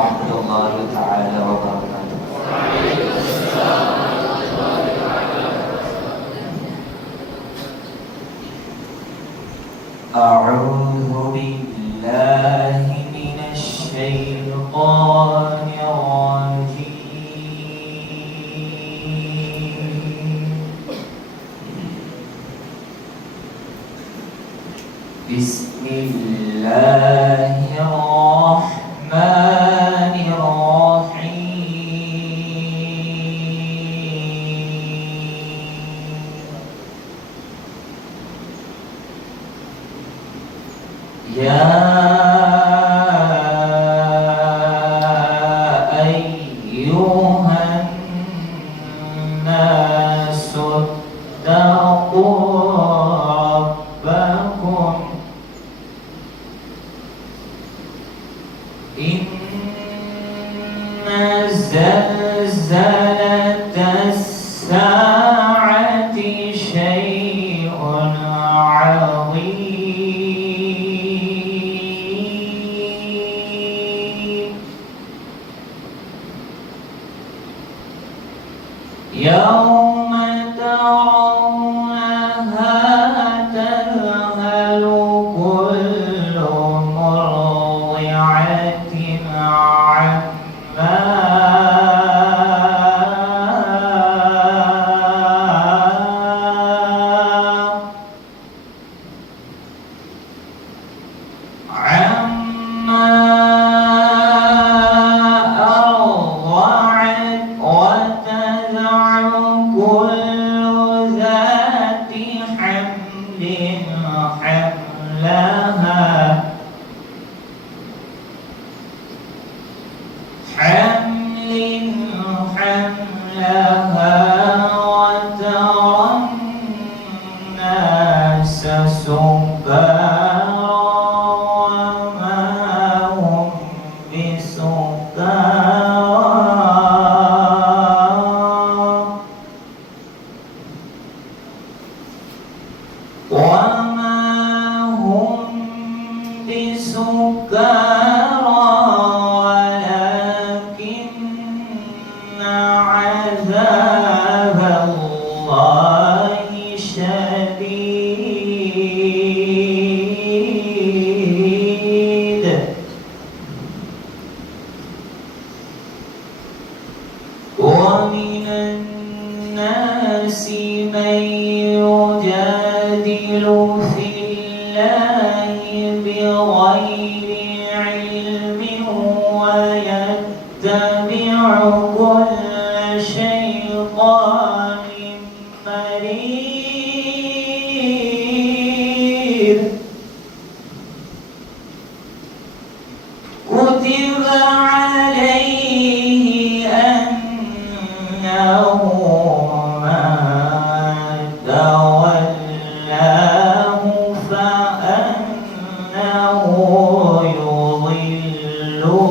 ورحمة الله تعالى وبركاته. أعوذ بالله من الشيطان الرجيم. بسم الله الرحمن يا أيها الناس اتقوا ربكم إن زلزلة الساعة شيء عظيم يوم ترونها تذهل كل مرضعة عما أرضعت وتضع كل ذات حمل حملها وترى الناس سكارى وما هم بسكارى ولكن عذاب الله شديد ومن الناس من يجادل في الله بغير علم ويتبع كل شيطان مريد كتب عليه أنه من تولاه فأنه يضله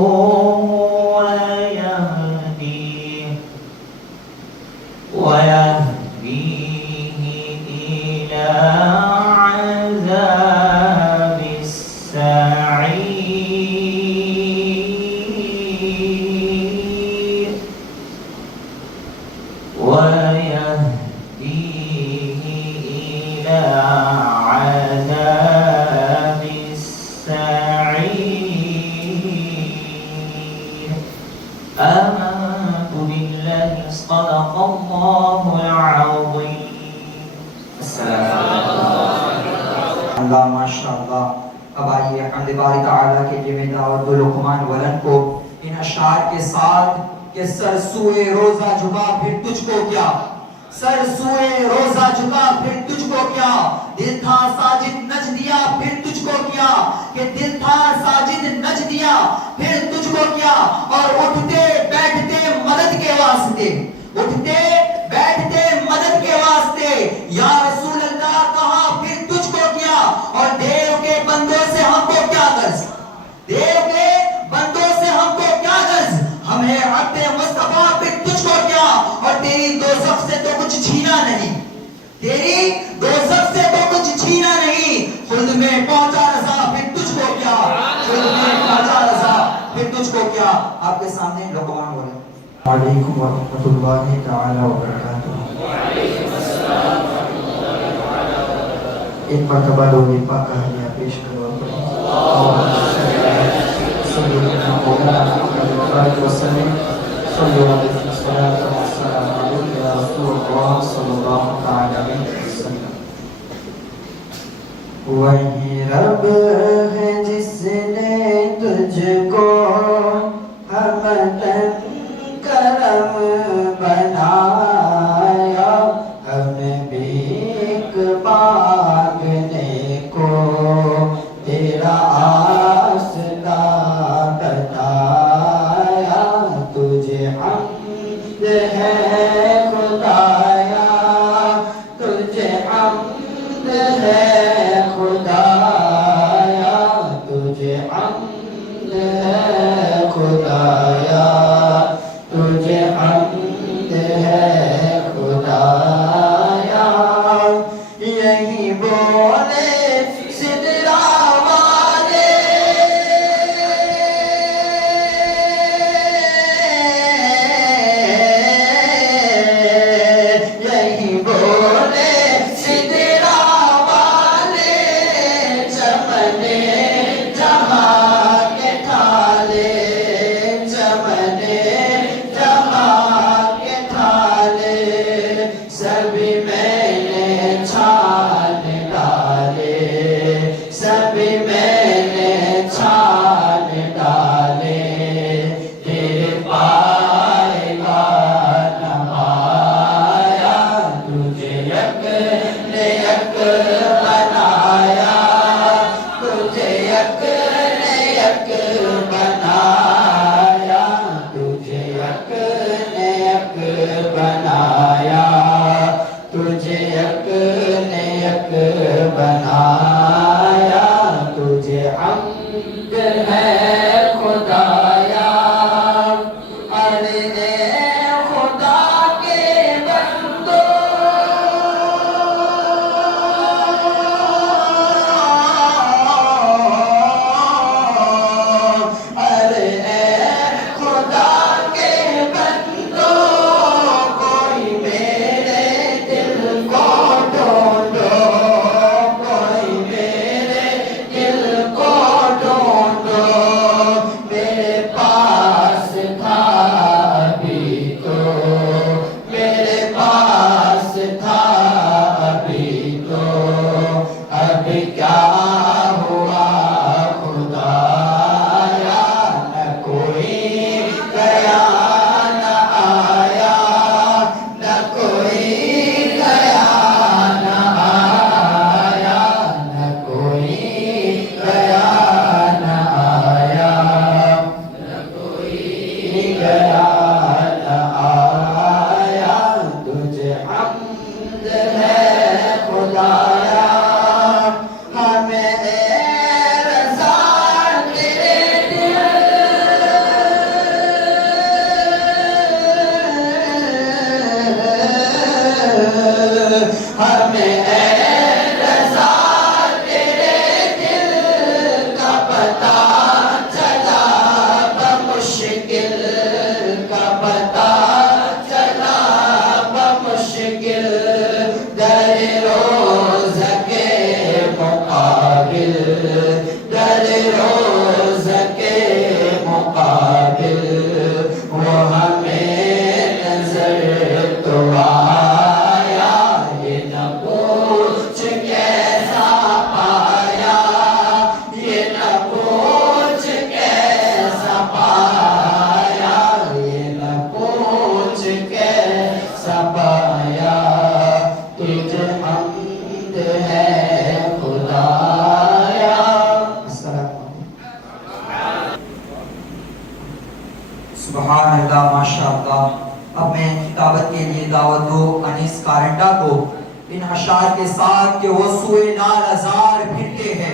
ويهديه إلى عذاب السعير آمنت بالله صدق الله العظيم. السلام اللہ ماشاءاللہ. اب آئیے حمد باری تعالیٰ کے لیے میں دعوت دو لقمان ولن کو ان اشعار کے ساتھ کہ سر سوئے روزہ جھکا پھر تجھ کو کیا، سر سوئے روزہ جھکا پھر تجھ کو کیا، دل تھا ساجد نچ دیا پھر تجھ کو کیا، کہ دل تھا ساجد نچ دیا پھر تجھ کو کیا، اور اٹھتے بیٹھتے مدد کے واسطے، اٹھتے بیٹھتے مدد کے واسطے یا رسول اللہ کہا پھر تجھ کو کیا، اور دیو کے بندوں سے ہم کو کیا غرض، دیو کے بندوں سے ہم کو کیا غرض، ہمیں عبد مصطفیٰ پھر تجھ کو کیا، اور تیری دوزخ سے تو کچھ چھینا نہیں، تیری دوزخ سے تو کچھ چھینا نہیں، خلد میں پہنچا رضا پھر تجھ کو کیا، خلد میں پہنچا رضا پھر تجھ کو کیا آپ کے سامنے لقمان بولے علیکم ورحمۃ اللہ تعالی وبرکاتہ ایک مرتبہ لوگ پاک کہانیاں پیش کروا پڑے سیدنا مولانا محمد وسلم صلی اللہ علیہ وسلم یا رسول اللہ صلی اللہ علیہ وسلم وہی رب ہے جس نے تجھ کو ہمدن کرم بنایا ہمیں بھیک مانگنے کو تیرا آسنا بتایا تجھے حمد ہے خدایا تجھے حمد ہے خدایا تجھے حمد ہے خدایا تجھے حمد ہے خدایا یہی بولے سدرا والے یہی بولے سدرا والے چمنے جہاں کے تھالے چمنے جہاں کے تھالے سبھی میں نے چھان ڈالے سبھی میں نے چھان ڈالے تیرے پائے گا نمایا تجھے یک نے یک بنایا تجھے یک نے یک بنایا تجھے یک نے یک بنایا تجھے یک نے یک بنایا تجھے حمد ہے خدایا ارے خدا کے بندو ارے خدا کے بندو کوئی میرے دل کو ڈھونڈو کوئی میرے دل کو ڈھونڈو میرے پاس تھا ابھی تو میرے پاس تھا ابھی تو اب کیا ہوا خدایا نہ کوئی گیا نہ آیا نہ کوئی گیا نہ آیا نہ کوئی گیا نہ آیا نہ کوئی گیا نہ آیا تجھے حمد ہے خدایا ہمیں رضا تیرے دل ہمیں رضا تیرے دل کا پتہ چلا بمشکل کا پتہ چلا بمشکل در روز کے مقابل در روز کے مقابل وہ ہمیں نظر تو آیا یہ نہ پوچھ کیسا پایا یہ نہ پوچھ کیسا پایا یہ نہ پوچھ کیسا پایا تجھے حمد ہے خدایا السلام سبحان اللہ ماشاء اللہ اب میں کتابت کے لیے دعوت دو انیس کارنڈا کو ان اشعار کے ساتھ کہ وہ سوئے نال ہزار پھرتے ہیں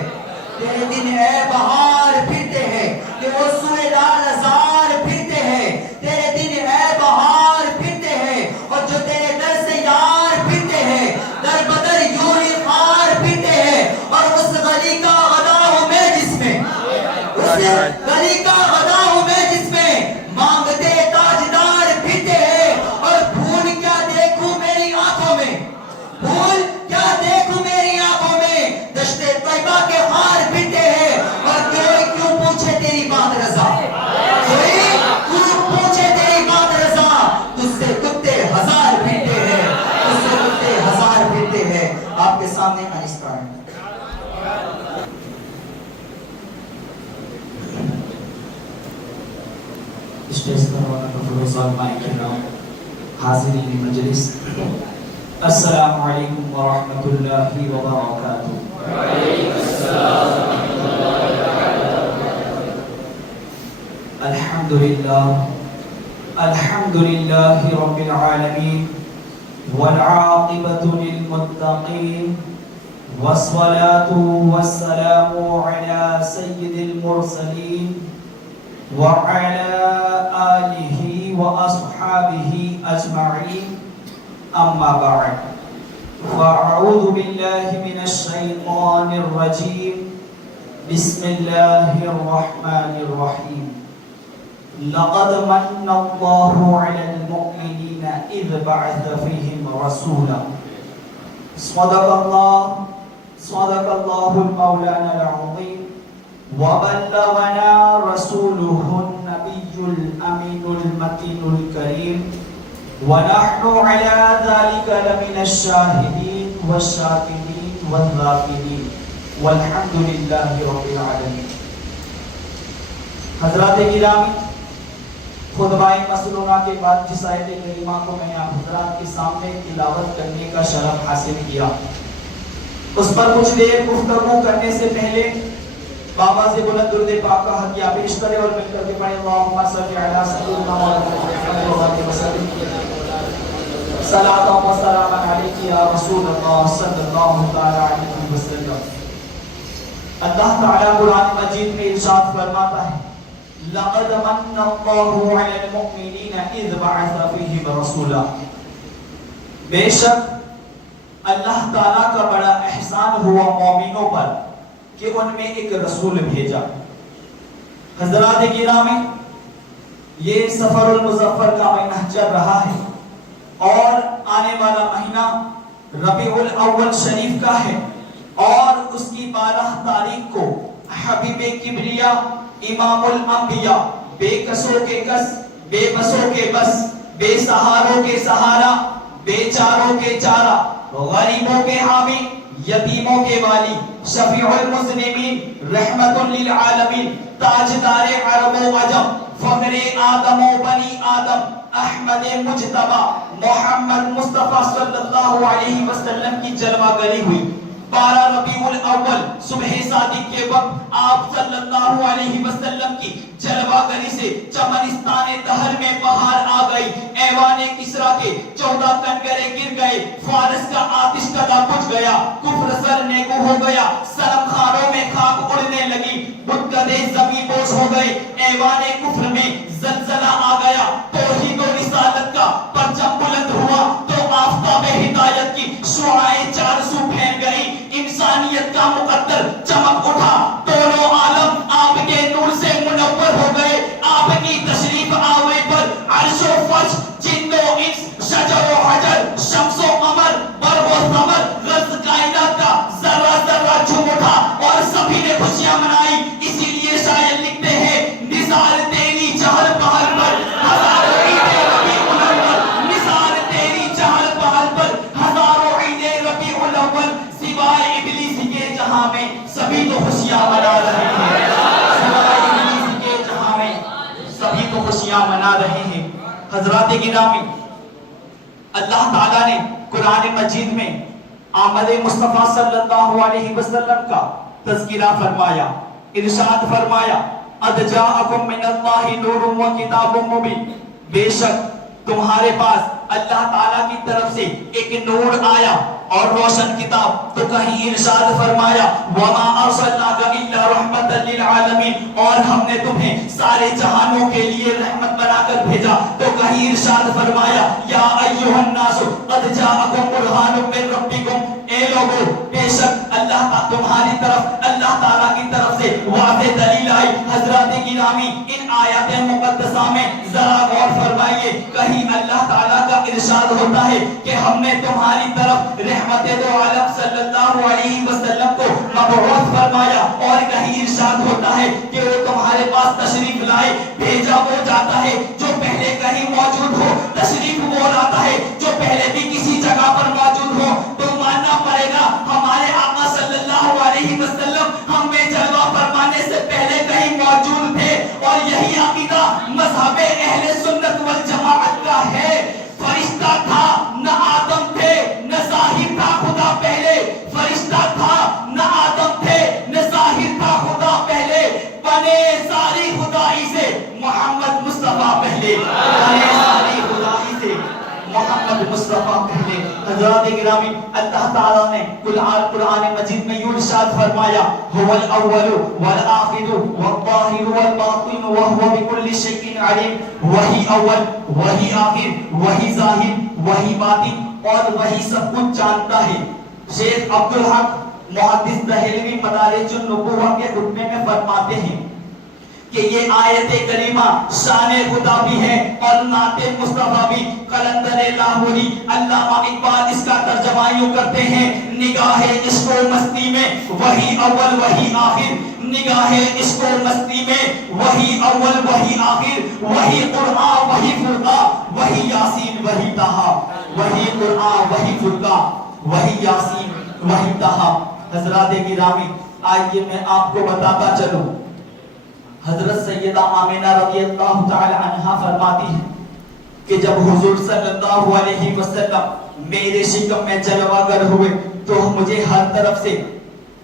تیرے دن اے بہار پھرتے ہیں کہ وہ سوئے نال ہزار پھرتے ہیں تیرے دن اے بہار پھرتے ہیں اور جو تیرے در سے یار پھرتے ہیں در بدر یوں ہی خار پھرتے ہیں اور اس گلی کا غدا ہوں میں جس میں اس گلی کا غدا ہوں میں اسٹیج پر موجود علماء کرام، حاضرین مجلس، السلام علیکم ورحمۃ اللہ وبرکاتہ۔ الحمد للہ رب العالمین والعاقبۃ للمتقین والصلاة والسلام على سید المرسلین وعلى آلہ واصحابہ اجمعین، اما بعد فاعوذ باللہ من الشیطان الرجیم، بسم اللہ الرحمن الرحیم۔ لقد من اللہ علی المؤمنین اذ بعث فیہم رسولا، صدق اللہ المولانا العظیم، وبلغنا رسوله النبی الامین المتین الکریم، ونحن على ذلك لمن الشاہدین والشاکرین والذاکرین، والحمد للہ رب العالمین۔ حضرات گرامی، خطبہ مسنونہ کے بعد جس آیت کریمہ کو میں آپ حضرات کے سامنے تلاوت کرنے کا شرف حاصل کیا، اس پر کچھ دیر گفتگو کرنے سے پہلے بابا سے بلند درود پاک کا حدیہ پیش کریں اور مل کر کے پڑھیں اللہم صلی علی سیدنا محمد وسلم۔ صلاۃ و سلام علیک یا رسول اللہ صلی اللہ تعالی علیہ وسلم۔ اللہ تعالی قرآن مجید میں ارشاد فرماتا ہے، لقد من اللہ علی المؤمنین اذ بعث فیہم رسولا، بے شک اللہ تعالیٰ کا بڑا احسان ہوا مومنوں پر کہ ان میں ایک رسول بھیجا۔ حضرات گرامی، یہ سفر المظفر کا مہینہ چل رہا ہے اور آنے والا مہینہ ربیع الاول شریف کا ہے، اور اس کی 12 تاریخ کو حبیب کبریا امام الانبیاء، بے کسوں کے کس، بے بسوں کے بس، بے سہاروں کے سہارا، بے چاروں کے چارہ، غریبوں کے حامی، یتیموں کے والی، شفیع المذنبین، رحمت للعالمین، تاجدار عرب و عجم، فخر آدم و بنی آدم، احمد مجتبی، محمد مصطفیٰ صلی اللہ علیہ وسلم کی جلوہ گری ہوئی۔ 12 ربیع الاول صبح صادق کے وقت آپ صلی اللہ علیہ وسلم کی جلوہ گری سے چمنستان دہر میں بہار آ گئی، ایوان کسریٰ کے 14 کنگرے گر گئے، فارس کا آتش کدا بجھ گیا، کفر سر نیکو ہو گیا، صنم خانوں میں خاک اڑنے لگی، بت کدے زمین بوجھ ہو گئے، ایوان کفر میں زلزلہ آ گیا، توحید و رسالت کا پرچم بلند ہوا تو آفتاب ہدایت کی شعاعیں چار سو پھیل گئی، انسانیت کا مقدر چمک اٹھا، دونوں عالم آپ کے نور سے منور ہو گئے، آپ کی تشریف آوے پر عرش و فرش، جن و انس، شجر و حجر، شمس و قمر، برق و ثمر، غرض کائنات کا ذرہ ذرہ جھوم اٹھا اور سبھی نے خوشیاں منائی۔ اسی لیے شاعر لکھتے ہیں، نثار تیری چہل پہل پر ہزاروں عید ربیع الاول، نثار تیری چہل پہل پر ہزاروں عید ربیع الاول، سوائے ابلیس کے جہاں میں سبھی تو خوشیاں منا رہے ہیں، سوائے ابلیس کے جہاں میں سبھی تو خوشیاں منا رہے ہیں۔ حضرات گرامی، اللہ تعالیٰ نے قرآن مجید میں آمد مصطفیٰ صلی اللہ علیہ وسلم کا تذکرہ فرمایا، ارشاد فرمایا، قد جاءکم من اللہ نور و کتاب مبین، بے شک تمہارے پاس اللہ تعالیٰ کی طرف سے ایک نور آیا اور روشن کتاب۔ تو کہیں ارشاد فرمایا، وَمَا أَرْسَلْنَاكَ إِلَّا رَحْمَةً لِلْعَالَمِينَ، اور ہم نے تمہیں سارے جہانوں کے لیے رحمت بنا کر بھیجا۔ تو کہیں ارشاد فرمایا، یا ایھا الناس قد جاءکم برہان من ربکم، اے لوگو بے شک اللہ تمہاری طرف، اللہ تعالیٰ کی طرف سے واضح دلیل آئی۔ حضرات گرامی، ان آیات مقدسہ میں ذرا غور فرمائیے، کہیں اللہ تعالیٰ کا ارشاد ہوتا ہے کہ ہم نے تمہاری طرف رحمت دو عالم صلی اللہ علیہ وسلم کو مبعوث فرمایا، اور کہیں ارشاد ہوتا ہے کہ وہ تمہارے پاس تشریف لائے، بھیجا وہ جاتا ہے جو پہلے کہیں موجود ہو، تشریف وہ لاتا ہے جو پہلے بھی کسی جگہ پر موجود ہو۔ تو ماننا پڑے گا ہمارے آقا صلی اللہ علیہ وسلم ہم میں جلوہ فرمانے سے پہلے کہیں موجود تھے، اور یہی عقیدہ مذہب مصطفیٰ پہلے. حضرات گرامی اللہ تعالیٰ نے قرآن مجید میں یوں ارشاد فرمایا هو الاول والآخر والظاہر والباطن وهو بكل شيء علیم. وہی اول وہی آخر وہی ظاہر وہی باطن اور وہی سب کچھ جانتا ہے. شیخ عبدالحق محدث دہلوی مدارج النبوہ کے خطبے میں فرماتے ہیں کہ یہ آیت کریمہ شان خدا بھی ہے اور نعت مصطفیٰ بھی. قلندر لاہوری علامہ اقبال اس کا ترجمہ یوں کرتے ہیں نگاہ عشق و مستی میں وہی اول وہی آخر. نگاہ عشق و مستی میں وہی اول وہی آخر. وہی قرآن وہی فرقہ وہی یاسین وہی طہا. وہی قرآن وہی فرقہ وہی یاسین وہی طہا. حضرات گرامی آئیے میں آپ کو بتاتا چلوں. حضرت سیدہ آمینہ رضی اللہ تعالی عنہا فرماتی ہے کہ جب حضور صلی اللہ علیہ وسلم میرے شکم میں جلوہ گر ہوئے تو مجھے ہر طرف سے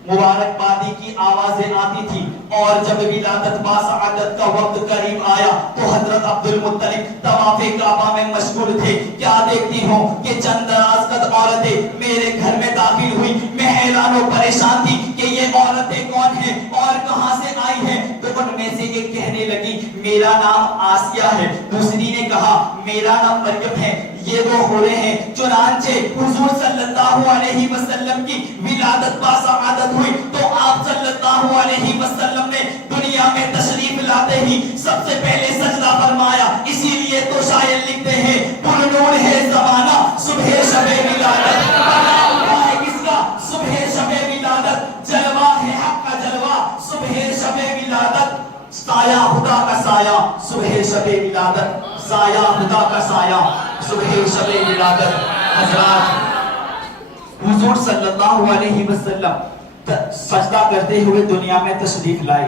مبارکبادی کی آوازیں آتی تھی. اور جب ولادت باسعادت کا وقت قریب آیا تو حضرت عبد المطلب طواف کعبہ میں مشغول تھے. کیا دیکھتی ہوں کہ چند دراز قد عورتیں میرے گھر میں داخل ہوئی. میں حیران و پریشان تھی کہ یہ عورتیں کون ہیں اور کہاں سے آئی ہیں. تو ان میں سے ایک کہنے لگی میرا نام آسیہ ہے. دوسری نے کہا میرا نام مریم ہے. یہ دو ہو رہے ہیں. چنانچہ حضور صلی اللہ علیہ وسلم کی ولادت باسعادت ہوئی تو آپ صلی اللہ علیہ وسلم نے دنیا میں تشریف لاتے ہی سب سے پہلے سجدہ فرمایا. اسی لیے تو شاعر لکھتے ہیں پر نور ہے زمانہ صبح شب ولادت. کس کا صبح شب ولادت. جلوہ ہے حق کا جلوہ صبح شب ولادت. سایہ خدا کا سایہ صبح شب ولادت. سایہ خدا کا سایہ صبح شب ولادت. حضرات حضور صلی اللہ علیہ وسلم سجدہ کرتے ہوئے دنیا میں تشریف لائے.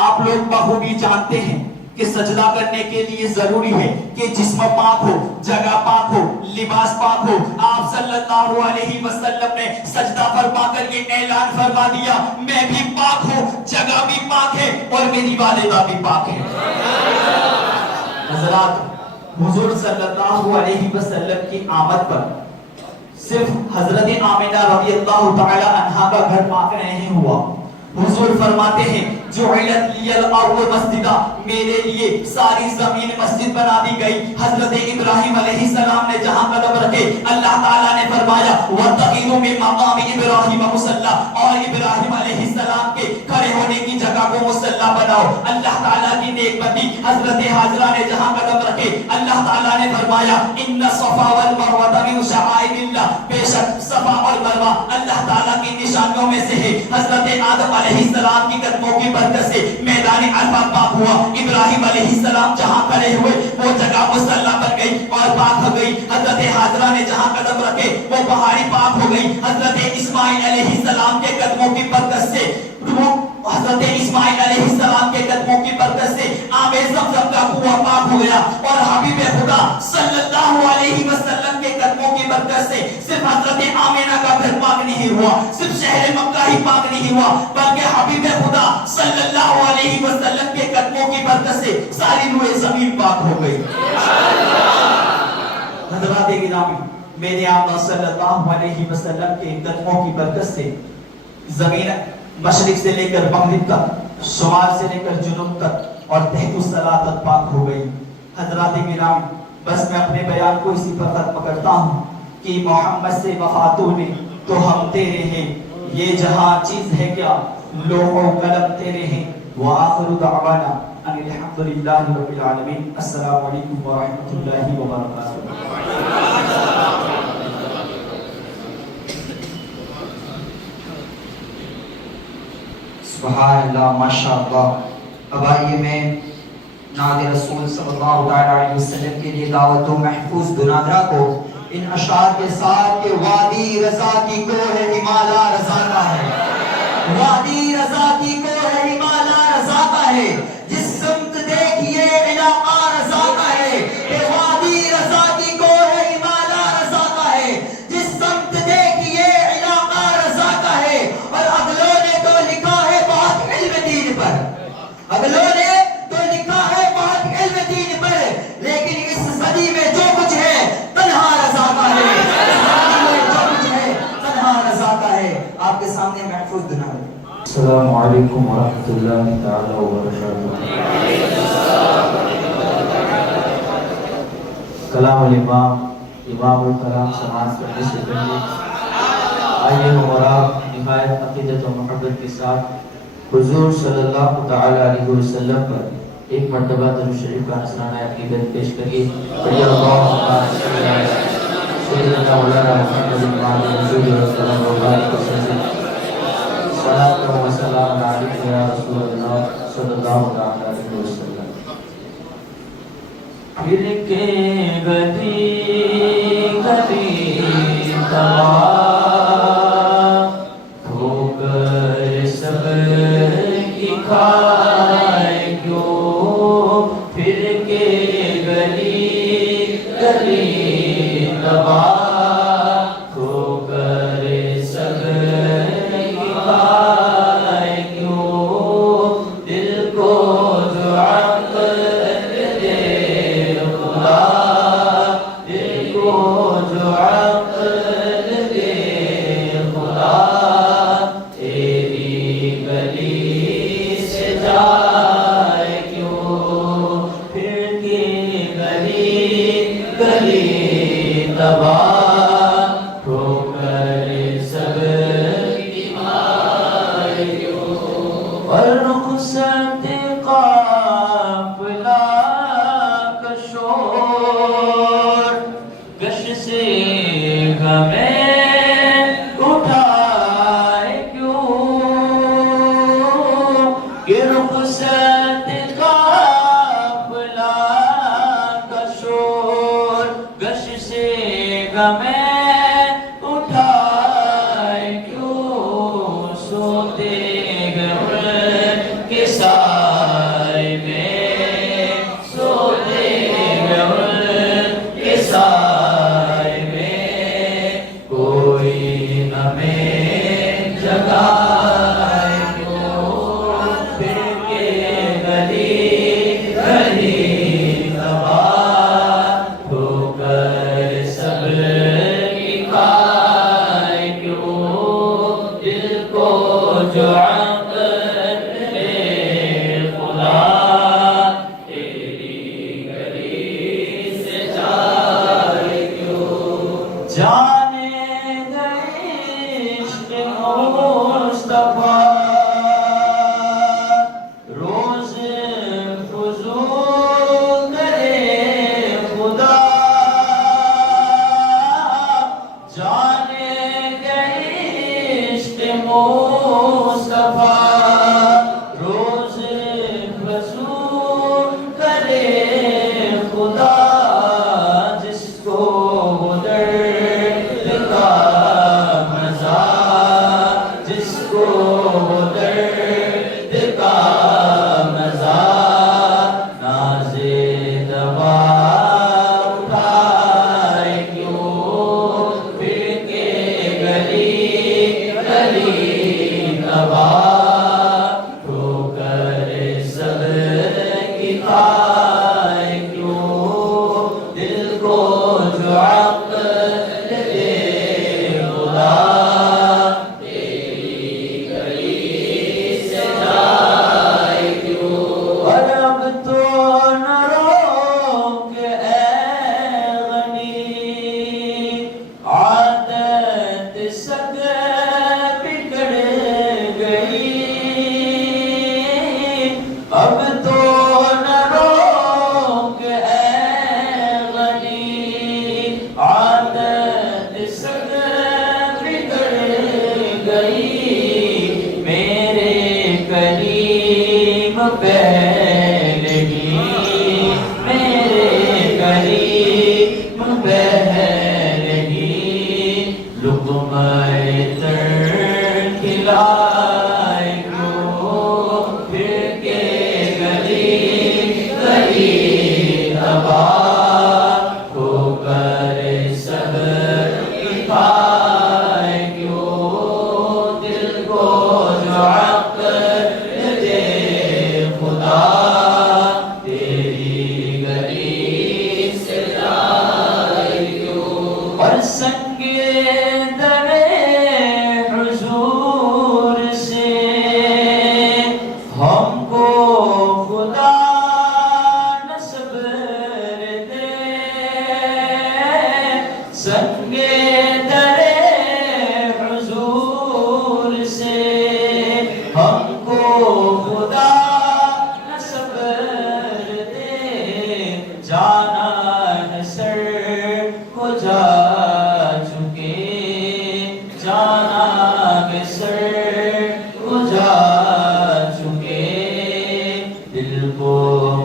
آپ لوگ بخوبی جانتے ہیں کہ سجدہ کرنے کے لیے ضروری ہے کہ جسم پاک ہو, جگہ پاک ہو, لباس پاک ہو. آپ صلی اللہ علیہ وسلم نے سجدہ فرما کر یہ اعلان فرما دیا میں بھی پاک ہوں, جگہ بھی پاک ہے اور میری والدہ بھی پاک ہے. حضرات حضور صلی اللہ علیہ وسلم کی آمد پر صرف حضرت آمینہ رضی اللہ تعالی عنہا کا گھر پاک نہیں ہوا. حضور فرماتے ہیں جعلت لی الارض مسجدا, میرے لیے ساری زمین مسجد بنا دی گئی. حضرت ابراہیم علیہ السلام نے جہاں قدم رکھے اللہ تعالیٰ نے فرمایا وَاتَّخِذُوا مِن مَّقَامِ إِبْرَاهِيمَ مُصَلًّى, اور ابراہیم علیہ السلام کے کھڑے ہونے کی جگہ کو مصلی بناؤ. اللہ تعالیٰ کی نیک بندی حضرت حاجرہ نے جہاں قدم رکھے اللہ تعالیٰ نے فرمایا ان الصفا والمروہ من شعائر اللہ, بے شک صفا اور مروہ اللہ تعالیٰ کی نشانیوں میں سے ہے. حضرت آدم علیہ السلام کی قدموں کی برکت سے میدان عرفات پاک ہوا. ابراہیم علیہ السلام جہاں کھڑے ہوئے وہ جگہ مصلی بن گئی اور پاک ہو گئی. حضرت حاجرہ نے جہاں قدم رکھے وہ پہاڑی پاک ہو گئی. حضرت اسماعیل علیہ السلام کے قدموں کی برکت سے حضرت اسماعیل علیہ السلام کے قدموں کی برکت سے آب زمزم کا کنواں پاک ہو گیا. اور حبیب خدا صلی اللہ علیہ وسلم کے قدموں کی برکت سے صرف حضرت آمینہ کا گھر پاک نہیں ہوا, صرف شہر مکہ ہی پاک نہیں ہوا, بلکہ حبیب خدا صلی اللہ علیہ وسلم کے قدموں کی برکت سے ساری روئے زمین پاک ہو گئی. حضرات گرامی میرے آقا صلی اللہ علیہ وسلم کے قدموں کی برکت سے زمین مشرق سے لے کر مغرب تک, شمال سے لے کر جنوب تک اور تحت الصلاۃ تک پاک ہو گئی. حضرات گرامی بس میں اپنے بیان کو اسی پر ختم کرتا ہوں کہ محمد سے وفاتوں نے تو ہم تیرے ہیں, یہ جہاں چیز ہے کیا لوح و قلم تیرے ہیں. وآخر دعوانا ان الحمدللہ رب العالمین. السلام علیکم ورحمۃ اللہ وبرکاتہ. سبحان اللہ ماشاء اللہ. اب آئیے میں نعت رسول صلی اللہ علیہ وسلم کے لیے دعوت و محفوظ دنادرا کو ان اشعار کے ساتھ کہ وادی رضا کی کوہ ہمالا رضا کا ہے, وادی رضا کی کوہ ہمالا رضا کا ہے, جس سمت دیکھیے علاقہ رضا کا ہے. وادی رضا کی کوہ ہمالا رضا کا ہے, جس سمت دیکھیے علاقہ رضا کا ہے. اور اگلوں نے تو لکھا ہے بہت علم دین پر, اگلوں نے تو لکھا ہے بہت علم دین پر, لیکن اس صدی میں جو کچھ ہے تنہا رضا کا ہے. علیکم ورحمۃ اللہ تعالی وبرکاتہ۔ کلام الامام امام الکلام سماعت کرنے سے پہلے آئیے ہم اور آپ نہایت عقیدت و محبت کے ساتھ حضور صلی اللہ تعالی علیہ وسلم پر ایک مرتبہ درود شریف کا نذرانہ عقیدت پیش کریے۔ بڑی اللہم صلی علی سیدنا مولانا محمد امام رسول اللہ و بارک وسلم۔ صلاۃ و سلام علیک یا رسول اللہ صلی اللہ تعالی علیہ وسلم۔ پھر کے گلی گلی تباہ ہو کر سب کی کھائے کیوں، پھر کے گلی گلی تباہ ہو کر سب کی کھائے کیوں، دل کو جو عقل دے خدا، دل کو جو عقل دے خدا، تیری گلی سے جائے کیوں، پھر کی گلی گلی تباہ ہو کر سب کی مائے کیوں، اور رخصت قافلہ کا شور گش سے ہمیں اٹھائے کیوں، کہ رخصت قافلہ کا شور گش سے ہمیں اٹھائے کیوں، سوتے گئے کے سائے میں، سوتے گئے کے سائے میں، کوئی ہمیں جگائے کیوں، پھر کے گلی گلی تباہ ہو کر سب کی کھائے کیوں، دل کو جو عقل دے خدا، تیری گلی سے جائے کیوں، جانے گئے عشق مصطفیٰ روز فضول کرے خدا، جانے گئے عشق مصطفیٰ روز فضول کرے خدا، جس کو درد کا مزہ، جس کو درد کا مزہ، ناز دوا اٹھائے کیوں، پھر کے گلی گلی تباہ ہو کر سب کی کھائے کیوں، دل کو جو عقل دے خدا، تیری گلی سے جائے کیوں، اور اب تو نہ روک اے غنی، عادت سگ بگڑ گئی، اب تو نہ روک اے غنی، عادت سگ بگڑ گئی، میرے کریم پہلے ہی، میرے کریم پہلے ہی لقمہ تر کھلائے کیوں، پھر کے گلی گلی تباہ ہو کر سب کی کھائے کیوں، دل کو جو عقل دے خدا، تیری گلی سے جائے کیوں، اور سنگے در حضور سے سنگے درے حضور سے ہم کو خدا نہ صبر دے جانا ہے سر کو جا چکے جانا ہے سر کو جا چکے دل کو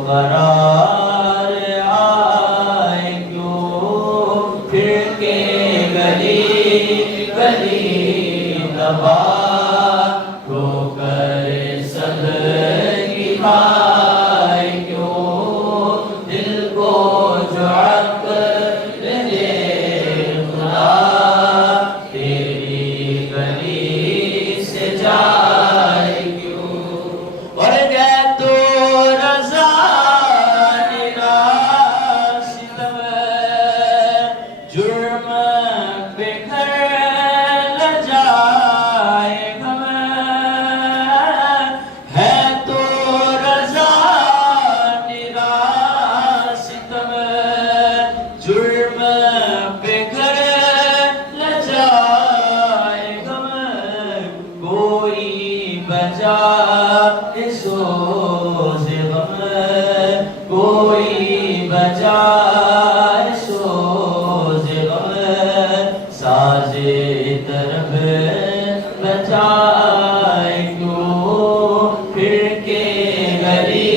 قرار آئے کیوں پھر کے گلی گلی دبا رو کر سب کی پائے کیوں دل کو جو عقل دے خدا تیری گلی سے جائے کیوں اور گئے تو رضا نرا ستم جرم پہ گھر لجائے غم ہے تو رضا نرا ستم جرم پہ گھر لجائے غم کوئی بجا سوز غم کوئی بجا سوز غم ساز طرب بجائے کیوں پھر کے گلی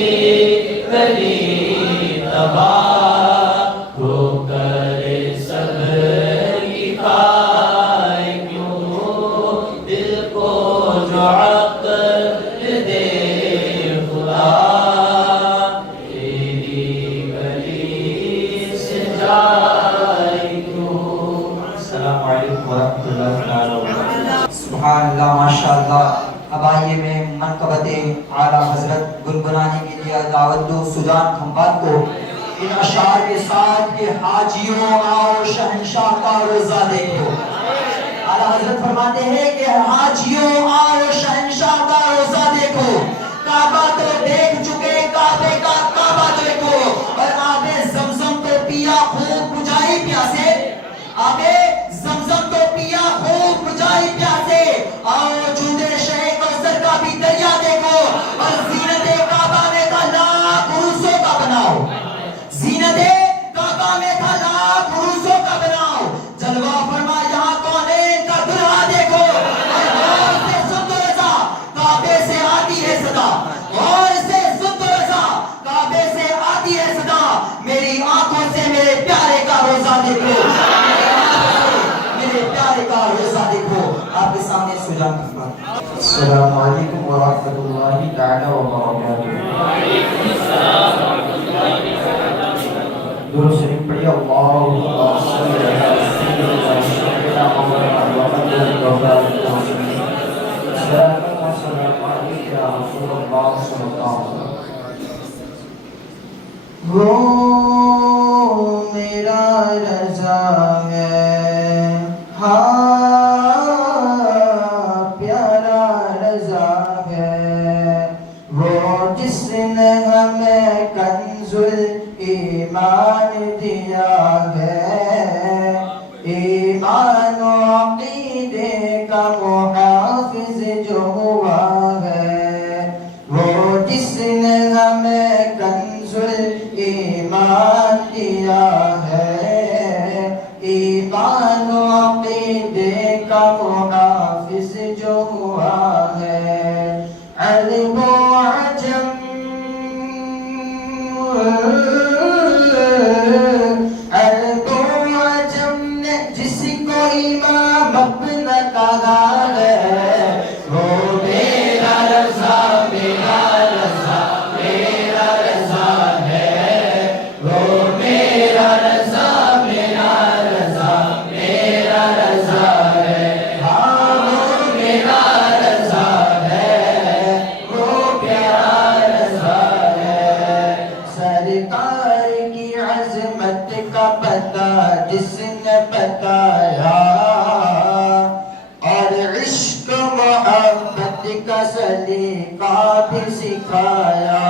گلی تباہ ہو کر سب کی پائے کیوں دل کو جو عقل دے خدا تیری گلی سے جائے کیوں السلام علیکم ورحمۃ اللہ تعالی وبرکاتہ سبحان اللہ ماشاءاللہ. اب آئیے میں منقبت اعلیٰ حضرت گنگنانے کے لیے دعوت دوں سجان کھمبات کو ان اشعار کے ساتھ کہ حاجیوں آؤ شہنشاہ کا روزہ دیکھو. اعلیٰ حضرت فرماتے ہیں کہ حاجیوں آؤ شہنشاہ کا روزہ دیکھو. کعبہ تو دیکھ چکے کعبے کا کعبہ دیکھو اور آب زمزم تو پیا خوب بجھائی پیاسے. آب زمزم تو پیا خوب بجھائی پیاسے. آؤ جودے شہ کوثر کا بھی دریا دیکھو اور زینت کعبہ میں تھا لاکھ عروسوں کا بناؤ. زینت کعبہ میں تھا لاکھ عروسوں کا بناؤ. جلوہ فرما یہاں کونین کا دلہا دیکھو اور غور سے سن تو رضا کعبے سے آتی ہے صدا. غور سے سن تو رضا کعبے سے آتی ہے صدا. میری آنکھوں سے میرے پیارے کا روزہ دیکھو میرے پیارے کا روزہ دیکھو. آپ کے سامنے سجان کھمبات. السلام علیکم ورحمۃ اللہ تعالی وبرکاتہ. درود شریف پڑھیے. اللہم صلی علی سیدنا مولانا محمد وعلی آلہ وصحبہ علیک یا رسول اللہ صلی اللہ علیہ وسلم. وہ میرا رضا ہے ہاں پیارا رضا ہے وہ جس نے ہمیں کنز ایمان دیا ہے. ایمان و عقیدے کا محافظ جو ہوا ہے وہ جس نے ہمیں کنز ایمان دیا ہے. ایمان و عقیدے کا محافظ جو ہوا ہے. عرب و عجم عرب و عجم نے جس کو امام اپنا کہا ہے وہ میرا رضا میرا رضا میرا رضا ہے. وہ میرا رضا میرا رضا میرا رضا ہے. ہاں وہ میرا رضا ہے وہ پیارا رضا ہے. سرکار کی عظمت کا پتہ جس نے بتایا اور عشق محبت کا سلیقہ بھی سکھایا.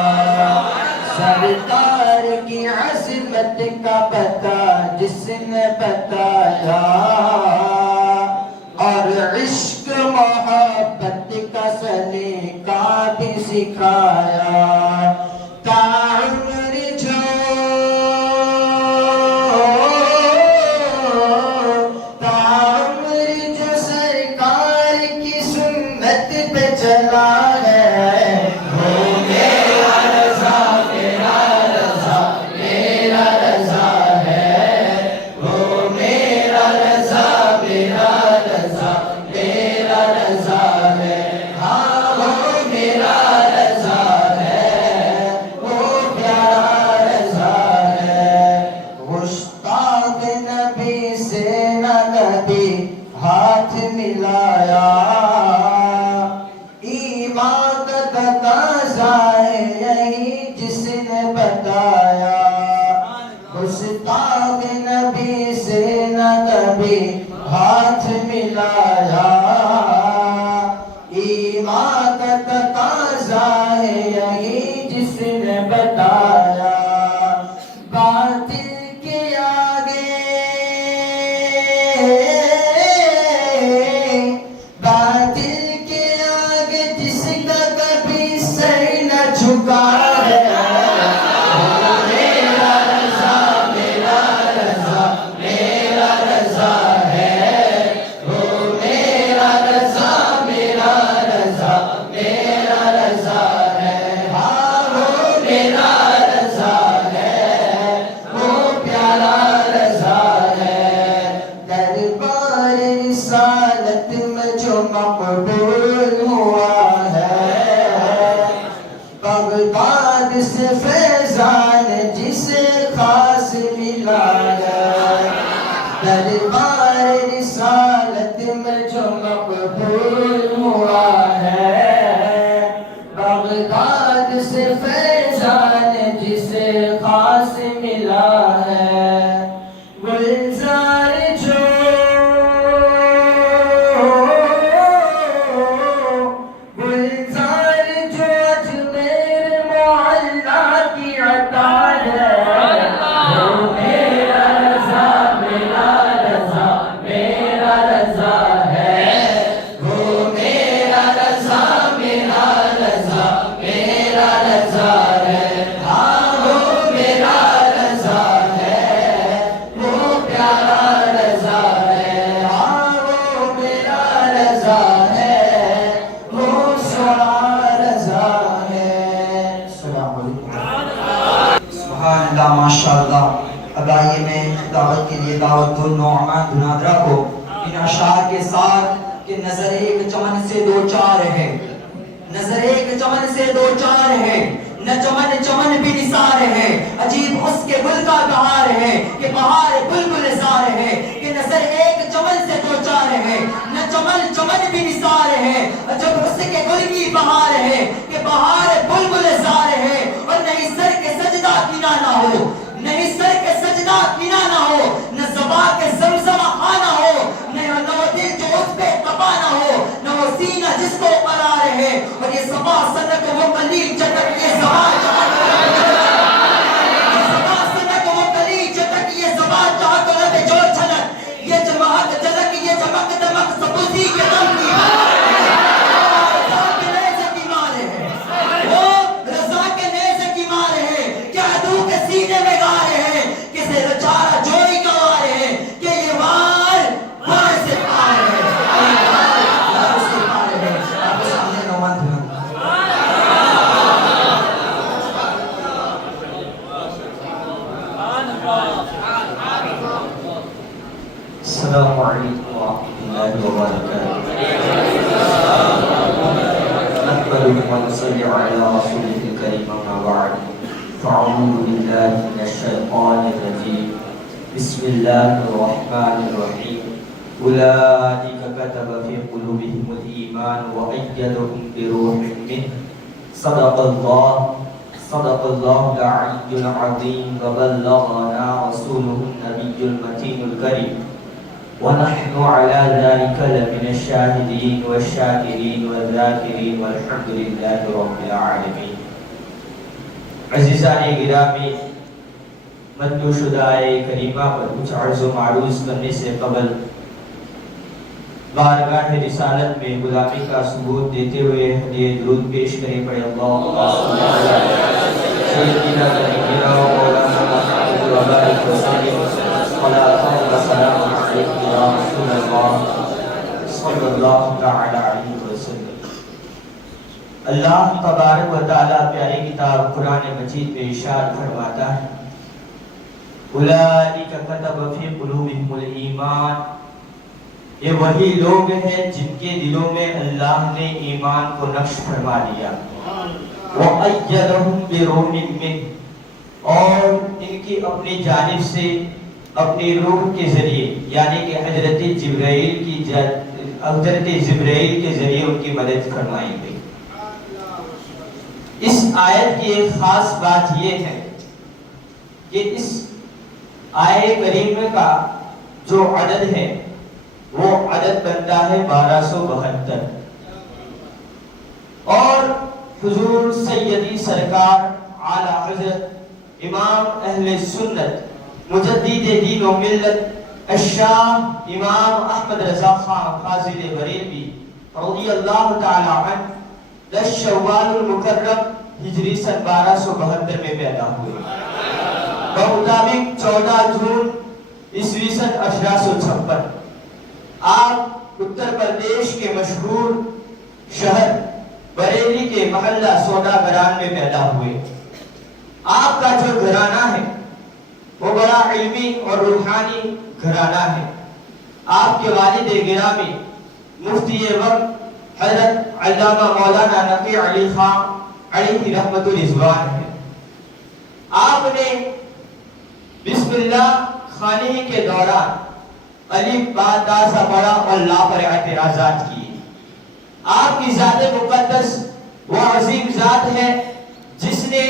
سرکار کی عظمت کا پتہ جس نے بتایا گستاخ نبی سے نہ کبھی ہاتھ ملایا، ایمان کا تقاضا ہے یہی جس نے بتایا، باطل کے آگے جس کا کبھی سر نہ جھکا ہے، میرا رضا میرا رضا میرا رضا ہے، وہ میرا رضا میرا رضا میرا رضا ہے، ہاں وہ میرا رضا ہے، وہ پیارا رضا ہے، دربار رسالت میں جو مقبول ہوا ہے، بغداد سے فیضان جسے خاص ملا ہے، دربار رسالت میں جو مقبول ہوا ہے، بغداد سے فیضان جسے خاص ملا ہے، گلزار جو اجمیر معلا کی عطا ہے، وہ میرا رضا میرا رضا میرا رضا ہے، وہ میرا رضا میرا رضا میرا رضا ہے، ہاں وہ میرا رضا ہے، وہ پیارا رضا ہے، ہاں وہ میرا رضا ہے، وہ سونا رضا ہے۔ السلام علیکم۔ سبحان اللہ، ماشاءاللہ۔ اب آئیے میں دعوت کے لیے دعوت دوں نعمان دنادرا کو ان اشعار کے ساتھ کہ نظر ایک چمن سے دو چار ہے، نظر ایک چمن سے دو چار ہے، نہ چمن چمن بھی نثار ہے، عجیب اس کے گل کا بہار ہے کہ بہار بلبل زار ہے، کہ نظر ایک چمن سے دو چار ہے، نہ چمن چمن بھی نثار ہے، جب اس کے گل کی بہار ہے کہ بہار بلبل زار ہے، اور نہیں سر کے سجدہ کینا نہ ہو، نہیں سر کے سجدہ کینا نہ ہو، نہ زبان کے زمزم خانہ ہو، نہ وہ دل جو اس پہ تپا نہ ہو، نہ وہ سینہ جس کو قرار ہے، اور یہ صبا سنک وہ قلیل چٹک یہ زبان چاہت یہ صبا سنک وہ قلیل چٹک یہ زبان چاہت و لب جو چھلک یہ جماعت جلک یہ چمک دمک سبوزی کے دم کی رضا کے نیزے کی مار ہے، وہ رضا کے نیزے کی مار ہے، کیا عدو کے سینے میں گار ہے، کسے چارہ جوئی کا وار ہے، کہ یہ وار وار سے پار ہے، یہ وار سے پار ہے۔ آپ کے سامنے نعمان دنادرا۔ السلام علیکم ورحمۃ اللہ وبرکاتہ۔ نحمده ونصلي على رسوله الكريم أما بعد، فأعوذ بالله من الشيطان الرجيم، بسم الله الرحمن الرحيم، أولئك كتب في قلوبهم الإيمان وأيدهم بروح منه، صدق الله العلي العظيم، وبلغنا رسوله النبي المتين الكريم، ونحن على ذلك لمن الشاهدين والشاكرين والذاكرين والحمد لله رب العالمين۔ عزیزان گرامی، مدعو شدائے کریمہ پر کچھ عرض و معروض کرنے سے قبل بارگاہ رسالت میں غلامی کا ثبوت دیتے ہوئے ہدیہ درود پیش کریں پڑے اللہ سیدنا نبینا و مولانا محمد و بارک وسلم صلاۃ و سلام علیک یا رسول اللہ صلی اللہ تعالی علیہ وسلم۔ اللہ تبارک و تعالی پیاری کتاب قرآن مجید میں ارشاد فرماتا ہے، اولئک کتب فی قلوبہم الایمان، یہ وہی لوگ ہیں جن کے دلوں میں اللہ نے ایمان کو نقش فرما دیا، وَأَيَّدَهُمْ بِرُوحٍ مِّنْهُ، اور ان کی اپنی جانب سے اپنی روح کے ذریعے یعنی کہ حضرت جبرائیل کے ذریعے ان کی مدد فرمائی گئی۔ اس آیت کی ایک خاص بات یہ ہے کہ اس آئے کریمہ کا جو عدد ہے وہ عدد بنتا ہے 1272 اور حضور سیدی سرکار اعلی حضرت امام اہل سنت مجدد دین و ملت الشاہ امام احمد رضا خان فاضل بریلوی رضی اللہ تعالی عنہ 10 شوال المکرم ہجری سن 1272 میں پیدا ہوئے، بمطابق 14 جون عیسوی سن 1856 آپ اتر پردیش کے مشہور شہر بریلی کے محلہ سوداگران میں پیدا ہوئے۔ آپ کا جو گھرانہ ہے وہ بڑا علمی اور روحانی گھرانہ ہے۔ آپ کے والد گرامی مفتی وقت حضرت علامہ مولانا نقی علی خان علیہ رحمت الرضوان ہے۔ آپ نے بسم اللہ خوانی کے دوران الف با تا سا پڑھا اور لا پر اعتراضات کیے۔ آپ کی ذات مقدس وہ عظیم ذات ہے جس نے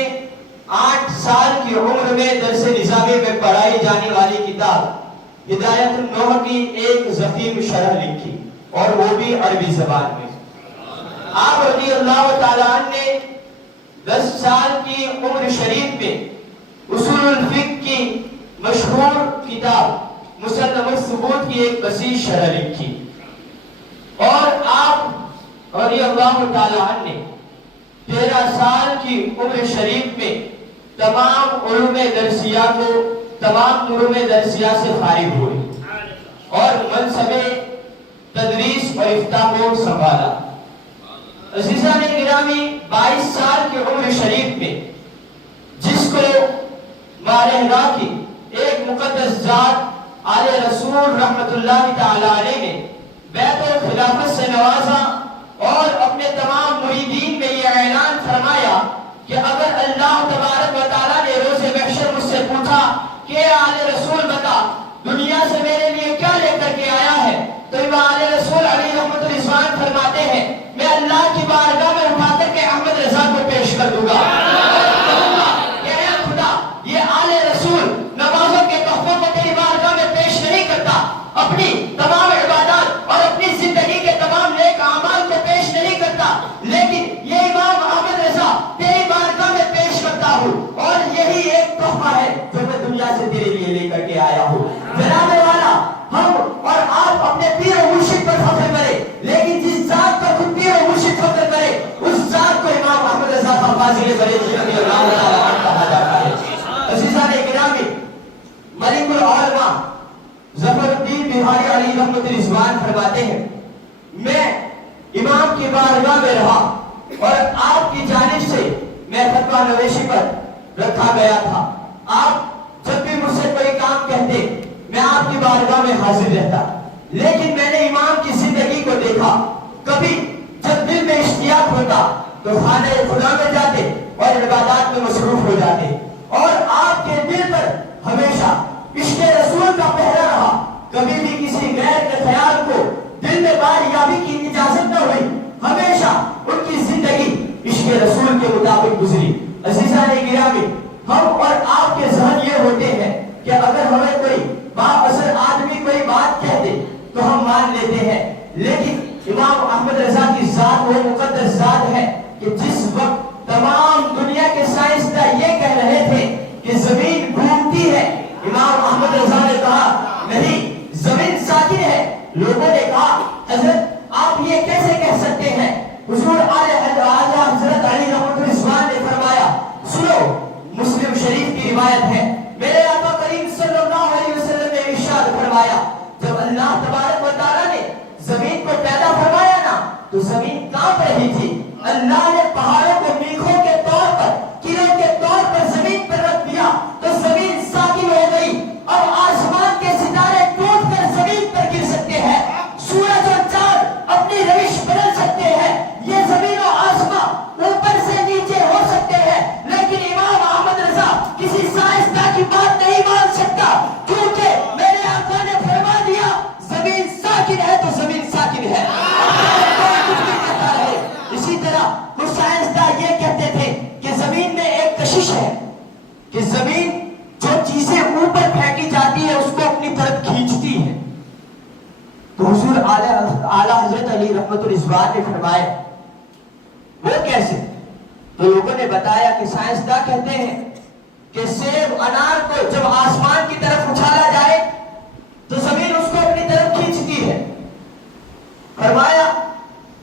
8 سال کی عمر میں درس نظامی میں پڑھائی جانے والی کتاب ہدایت النوح کی ایک ضخیم شرح لکھی اور وہ بھی عربی زبان میں۔ آپ رضی اللہ تعالیٰ عنہ نے 10 سال کی عمر شریف میں اصول الفقہ کی مشہور کتاب مسلم الثبوت کی ایک وسیع شرح لکھی اور آپ رضی اللہ تعالیٰ عنہ نے 13 سال کی عمر شریف میں تمام علوم درسیہ سے فارغ ہوئے اور منصب تدریس اور افتاء کو سنبھالا۔ عزیزان گرامی 22 سال کی عمر شریف میں جس کو مارہنا کی ایک مقدس ذات آل رسول رحمت اللہ تعالی علیہ نے بیعت و خلافت سے نوازا اور اپنے تمام مریدین میں یہ اعلان فرمایا کہ اگر اللہ تبارک و تعالی نے روز محشر مجھ سے پوچھا کہ آل رسول بتا دنیا سے میرے لیے کیا لے کر کے آیا ہے، تو امام آل رسول علی رحمت الرضوان فرماتے ہیں میں اللہ کی بارگاہ میں اٹھا کر کے احمد رضا کو پیش کر دوں گا کہ اے خدا یہ آل رسول نمازوں کے تحفوں کو تیری بارگاہ میں پیش نہیں کرتا، اپنی تمام عبادات اور اپنی زندگی کے تمام نیک اعمال کو پیش نہیں کرتا، لیکن یہ امام احمد رضا تیری بارگاہ میں پیش کرتا ہوں اور یہی ایک تحفہ ہے جو میں دنیا سے تیرے لیے لے کر کے آیا ہوں۔ جناب والا ہم اور آپ اپنے پیر و مرشد پر فخر کریں، لیکن جس ذات پر خود پیر و مرشد فخر کرے اس ذات کو امام احمد رضا فاضل بریلوی رضی اللہ تعالیٰ عنہ کہا جاتا ہے۔ عزیزان گرامی ملک العلماء ظفر الدین بہاری علی رحمت الرضوان فرماتے ہیں میں امام کی بارگاہ میں رہا اور آپ کی جانب سے میں فتویٰ نویسی پر رکھا گیا تھا، آپ جب بھی مجھ سے کوئی کام کہتے میں آپ کی بارگاہ میں حاضر رہتا، لیکن میں نے امام کی زندگی کو دیکھا، کبھی جب دل میں اشتیاق ہوتا تو خانہ خدا میں جاتے اور عبادات میں مصروف ہو جاتے اور آپ کے دل پر ہمیشہ عشق رسول کا پہرا رہا، کبھی بھی کسی غیر کے خیال کو دل میں باریابی کی اجازت نہ ہوئی، ہمیشہ ان کی زندگی عشق رسول کے مطابق گزری۔ عزیزان گرامی ہم اور آپ کے ذہن یہ ہوتے ہیں کہ اگر ہمیں کوئی بااثر آدمی کوئی بات کہہ دے تو ہم مان لیتے ہیں، لیکن امام احمد رضا کی ذات وہ مقدس ذات ہے کہ جس وقت تمام دنیا کے سائنسداں یہ کہہ رہے تھے کہ زمین گھومتی ہے، امام احمد رضا نے کہا نہیں زمین ساکن ہے۔ لوگوں نے کہا حضرت آپ یہ کیسے کہہ سکتے ہیں؟ حضور اعلی حضرت علی رحمت الرضوان نے فرمایا سنو، مسلم شریف کی روایت ہے، میرے آقا کریم صلی اللہ علیہ وسلم نے ارشاد فرمایا جب اللہ تبارک و تعالیٰ نے زمین کو پیدا فرمایا نا تو زمین کانپ رہی تھی، اللہ نے پہاڑوں کو میخوں کے طور پر کلوں کے طور پر زمین پر رکھ دیا تو زمین ساکن ہو گئی۔ اب آسمان کے ستارے ٹوٹ کر زمین پر گر سکتے ہیں، سورج اور چاند اپنی روش بدل سکتے ہیں، یہ زمین و آسمان اوپر سے نیچے ہو سکتے ہیں، لیکن امام احمد رضا کسی سائنسداں کی بات نہیں مان سکتا، کیونکہ میرے آقا نے فرما دیا زمین ساکن ہے تو زمین ساکن ہے۔ اسی طرح کچھ سائنسداں اعلیٰ حضرت علی رحمت الرضوان نے فرمایا وہ کیسے؟ تو لوگوں نے بتایا کہ سائنسداں کہتے ہیں کہ سیب انار کو جب آسمان کی طرف اچھالا جائے تو زمین اس کو اپنی طرف کھینچتی ہے. فرمایا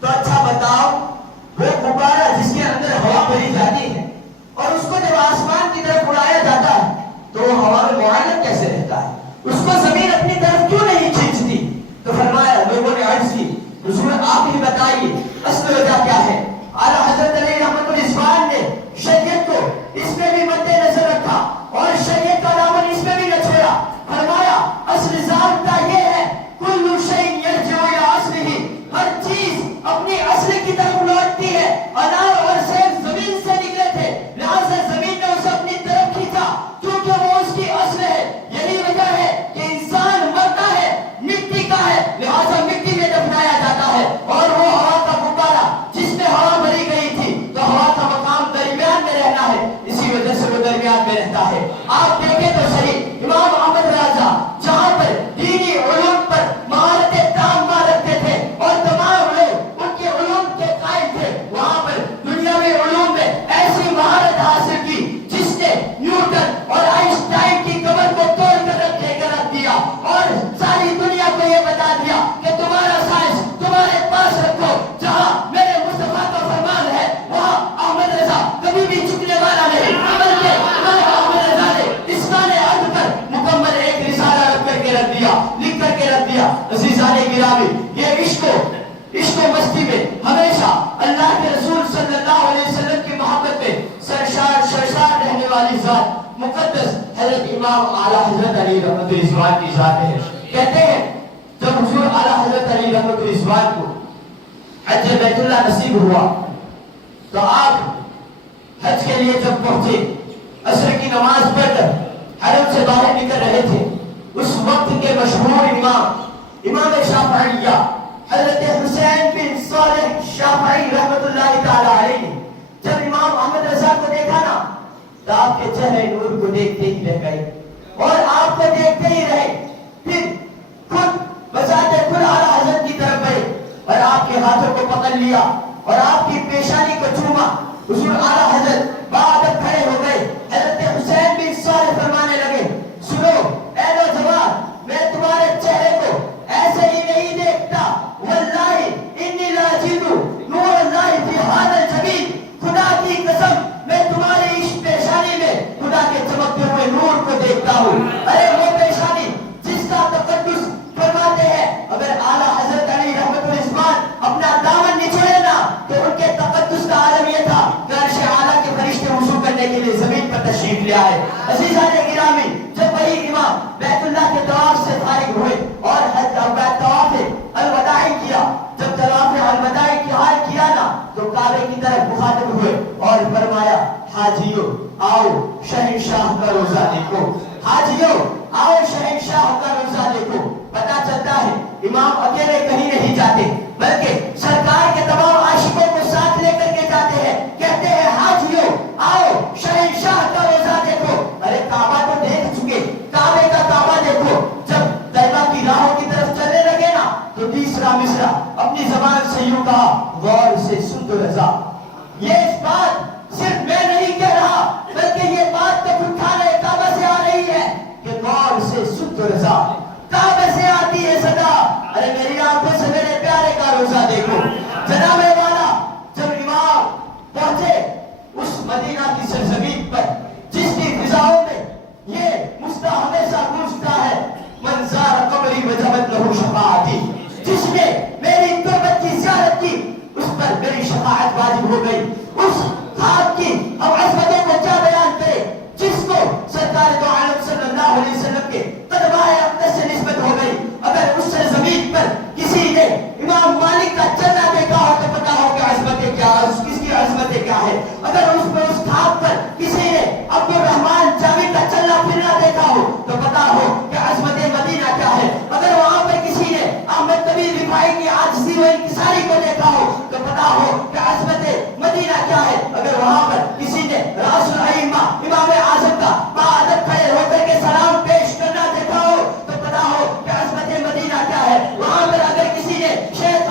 تو اچھا بتاؤ وہ غبارہ جس کے اندر ہوا بھری جاتی ہے اور اس کو جب آسمان کی طرف اڑایا جاتا ہے تو وہ ہوا میں معلق کیسے رہتا ہے؟ اس کو زمین اپنی طرف کیوں نہیں کھینچتی؟ تو فرمایا لوگوں نے عرض کی حضور آپ ہی بتائیے اصل وجہ کیا ہے؟ اعلیٰ حضرت علی رحمت الرضوان نے شریعت کو اس میں بھی مد نظر رکھا اور شریعت کا دامن اس میں بھی نہ چھوڑا. فرمایا اصل ضابطہ یہ ہے کل شیء یرجع الی اصلہ، ہر چیز اپنی اصل کی طرف لوٹتی ہے. انار اور سیب زمین سے نکلے تھے لہذا زمین نے اسے اپنی طرف کھینچا کیونکہ وہ اس کی اصل ہے. یہی وجہ ہے کہ انسان مرتا ہے مٹی کا ہے لہذا مٹی میں دفنایا جاتا ہے اور وہ ہوا کا غبارہ جس میں ہوا بھری گئی تھی تو ہوا کا مقام درمیان میں رہنا ہے اسی وجہ سے وہ درمیان میں رہتا ہے. آپ دیکھیں تو صحیح امام احمد رضا جہاں پر دینی علوم پر مہارت تام رکھتے تھے اور تمام لوگ ان کے علوم کے قائل تھے وہاں پر دنیاوی علوم میں ایسی مہارت حاصل کی جس نے نیوٹن اور آئنسٹائن کی کمر کو توڑ کر رکھ دیا اور ساری دنیا کو یہ بتا دیا کہ تمہارا سائنس تمہارے پاس رکھو جہاں میرے مصطفیٰ کا فرمان ہے وہاں احمد رضا کبھی بھی جھکنے والا نہیں بلکہ احمد رضا نے اس کانے عرض پر مکمل ایک رسالہ رکھ کر کے رکھ دیا لکھ کر کے رکھ دیا. عزیزان گرامی یہ عشق و مستی میں ہمیشہ اللہ کے رسول صلی اللہ علیہ وسلم کی محبت میں سرشار رہنے والی ذات مقدس حضرت امام اعلیٰ حضرت علی رحمت الرضوان کی ذات ہے. کہتے ہیں جب حضور اعلیٰ حضرت علی رحمت الرضوان کو حج بیت اللہ نصیب ہوا تو آپ حج کے لیے جب پہنچے عصر کی نماز پڑھ کر حرم سے باہر نکل رہے تھے اس وقت کے مشہور امام شافعیہ حضرت حسین بن صالح شافعی رحمت اللہ تعالی علیہ جب امام احمد رضا کو دیکھا نا تو آپ کے چہرے نور کو دیکھتے ہی رہ گئے اور آپ کو دیکھتے ہی رہے. پھر خود بذات خود اعلیٰ حضرت کی طرف گئے اور آپ کے ہاتھوں کو پکڑ لیا اور آپ کی پیشانی کو چوما. حضور اعلیٰ حضرت باادب کھڑے ہو گئے. حضرت حسین بن صالح فرمانے لگے سنو اے نوجوان میں تمہارے چہرے کو ایسے ہی نہیں دیکھتا واللہ انی لاجد نور اللہ فی ھذا الجبین خدا کی قسم میں تمہاری اس پیشانی میں خدا کے چمکتے ہوئے نور کو دیکھتا ہوں. ارے وہ پیشانی جس کا تقدس فرماتے ہیں اگر اعلیٰ حضرت علی رحمت الرضوان اپنا دامن نچوڑے نا تو ان کے تقدس کا عالم یہ تھا کہ عرش اعلیٰ کے فرشتے وضو کرنے کے لیے زمین پر تشریف لے آئے. عزیزان گرامی جب وہی امام بیت اللہ کے طواف سے فارغ ہوئے اور طواف الوداع کیا جب طواف الوداع کی حال کیا نا تو کعبے کی طرف مخاطب ہوئے اور فرمایا حاجیو آؤ شہنشاہ کا روزہ دیکھو. حاجیو آؤ شہنشاہ کا روزہ دیکھو. پتا چلتا ہے امام اکیلے کہیں نہیں جاتے بلکہ سرکار کے تمام عاشقوں کو ساتھ لے کر کے جاتے ہیں. کہتے ہیں حاجیو آؤ شہنشاہ کا روزہ دیکھو. ارے کعبہ تو دیکھ چکے کعبے کا کعبہ دیکھو. جب طیبہ کی راہوں کی طرف چلنے لگے نا تو تیسرا مصرع اپنی زبان سے یوں کہا غور سے سن تو رضا. یہ بات صرف میں نہیں کہہ رہا بلکہ یہ بات تو خود خانہ کعبہ سے آ رہی ہے کہ غور سے سن تو رضا کعبے سے آتی ہے صدا. ارے میری آنکھوں سے میرے پیارے کا روزہ دیکھو. جناب والا جب امام پہنچے اس مدینہ کی سرزمین پر جس کی فضاؤں میں یہ مستہ ہمیشہ گونجتا ہے من زار قبری وجبت لہ شفاعتی جس نے میری تربت کی زیارت کی اس پر میری شفاعت واجب ہو گئی. اس خاک کی ہم عظمتوں کو کیا بیان کرے جس کو سرکار دو عالم صلی اللہ علیہ وسلم کے قدمائے اقدس سے نسبت ہو گئی. اگر اس زمین پر کسی نے امام مالک کا چلنا دیکھا ہو تو پتا ہو کہ عظمتیں کیا کس کی عظمتیں کیا ہے. اگر اس خاک پر کسی نے عبد الرحمن جاوید کا چلنا پھرنا دیکھا ہو تو پتا ہو کہ عظمت مدینہ کیا ہے. اگر وہاں پر کسی نے احمد کبیر رفاعی کی عاجزی و انکساری کو دیکھا ہو تو پتا ہو کہ عظمت مدینہ کیا ہے. اگر وہاں پر کسی نے راس الائمہ امام اعظم کا باادب کھڑے ہو کر کے سلام پیش کرنا دیکھا ہو تو پتا ہو کہ عظمت مدینہ کیا ہے. وہاں پر اگر کسی نے شیخ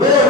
2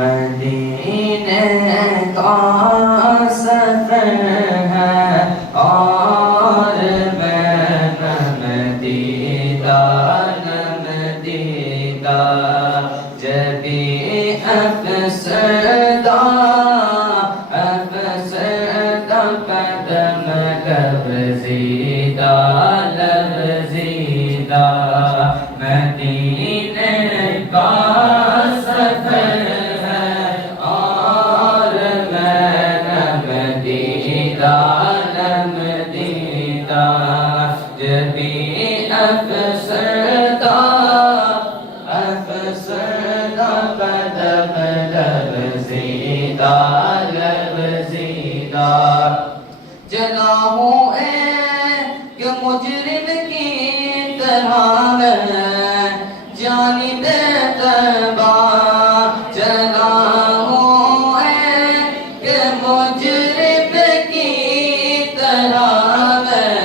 مدینے کا سفر ہے اور میں نم دیدہ جبی افسردہ قدم لبزیدہ مدینے کا سفر ہے اور میں نم دیدہ جبی افسردہ قدم لبزیدہ جلا ہوں ایک مجرم کی طرح میں جانب تبا جلا ہوں ایک مجرم کی طرح میں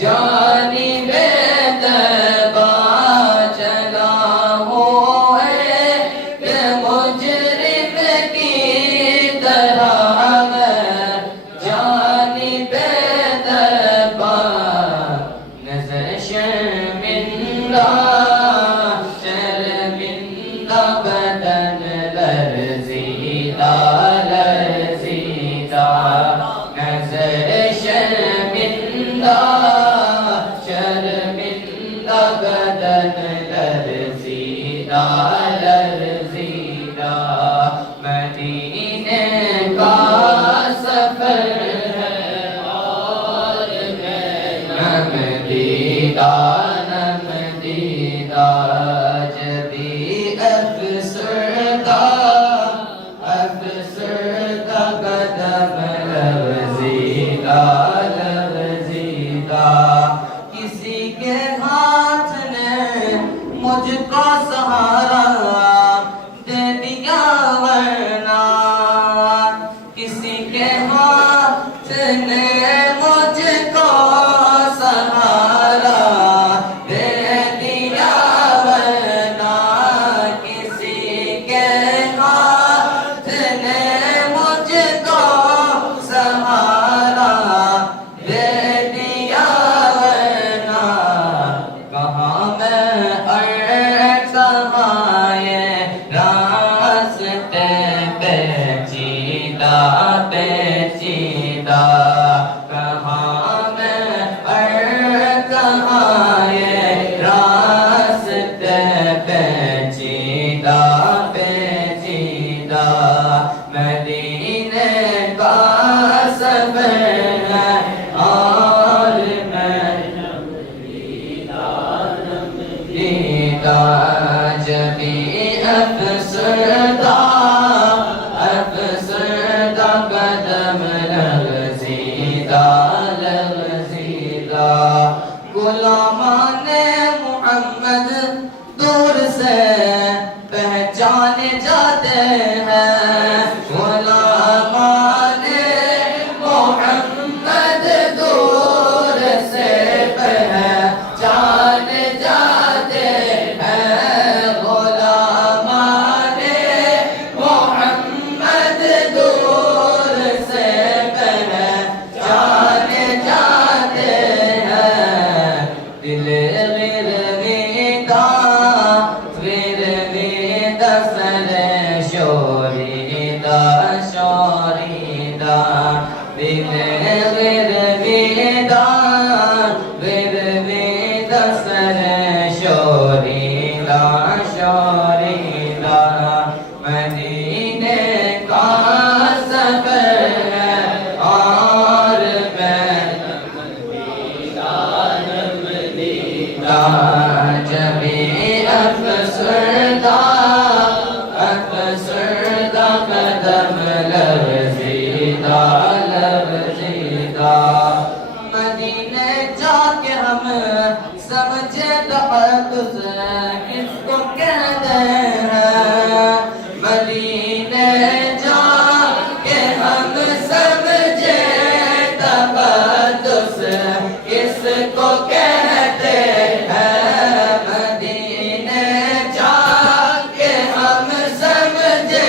جانب تبا جلا ہوں ایک مجرم کی طرح بدن لرزیدہ نظر شرمندہ بدن لرزیدہ مدینے کا سفر ہے اور میں نم دیدہ کسی کے ہاتھ نے مجھ کو سہارا دے دیا ورنہ کسی کے ہاتھ نے مجھ کو سہارا دے دیا ورنہ کسی کے ہاتھ نے مجھ کو سہارا دے دیا ورنہ کہاں میں راستے پیچیدہ کہاں میں کہاں یہ راستے پیچیدہ مدینے کا سفر ہے اور میں جبی افسردہ قدم لرزیدہ غلامان محمد دور سے پہچانے جاتے ہیں غلامان محمد دور سے پہچانے جاتے ہیں غلامان محمد دور سے پہچانے جاتے ہیں دل سر شوریدہ دل غرویدہ سر شوریدہ مدینے کا سفر ہے اور میں جبی افسردہ قدم لرزیدہ مدینے جا کے ہم سمجھے تقدس کس کو کہتے ہیں مدینے جا کے ہم سمجھے تقدس کس کو کہتے ہیں مدینے جا کے ہم سمجھے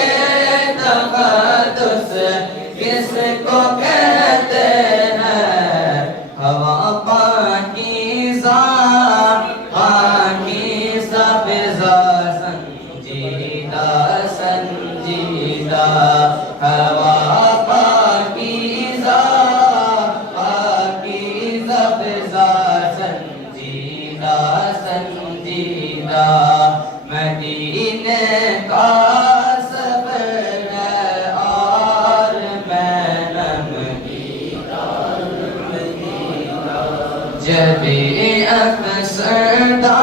جبی افسردہ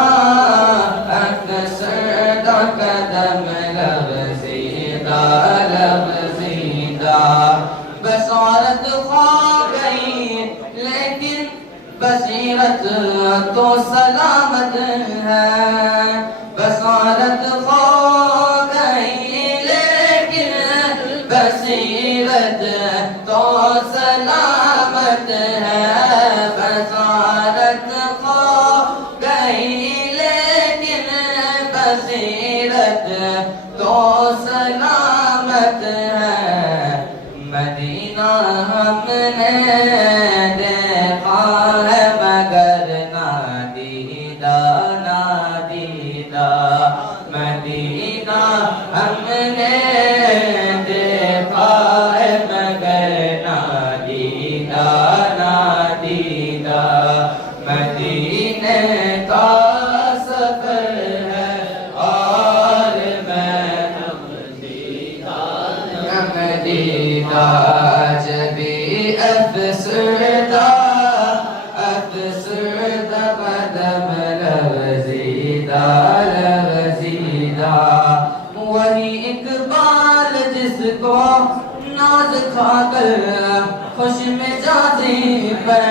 قدم لغزیدہ بصارت کھو گئی لیکن بصیرت تو سلامت ہے، بصارت کھو گئی لیکن بصیرت تو سلامت ہے، بصارت کھو گئی لیکن بصیرت تو سلامت ہے، مدینہ ہم نے دیکھا ہے مگر نادیدہ نادیدہ، مدینہ ہم نے دیکھا ہے مگر نادیدہ نادیدہ، مدینے کا سفر ہے اور میں نمدیدہ جبی افسردہ قدم لغزیدہ وہی اقبال جس کو ناز کھا کر خوش مزاجی پر،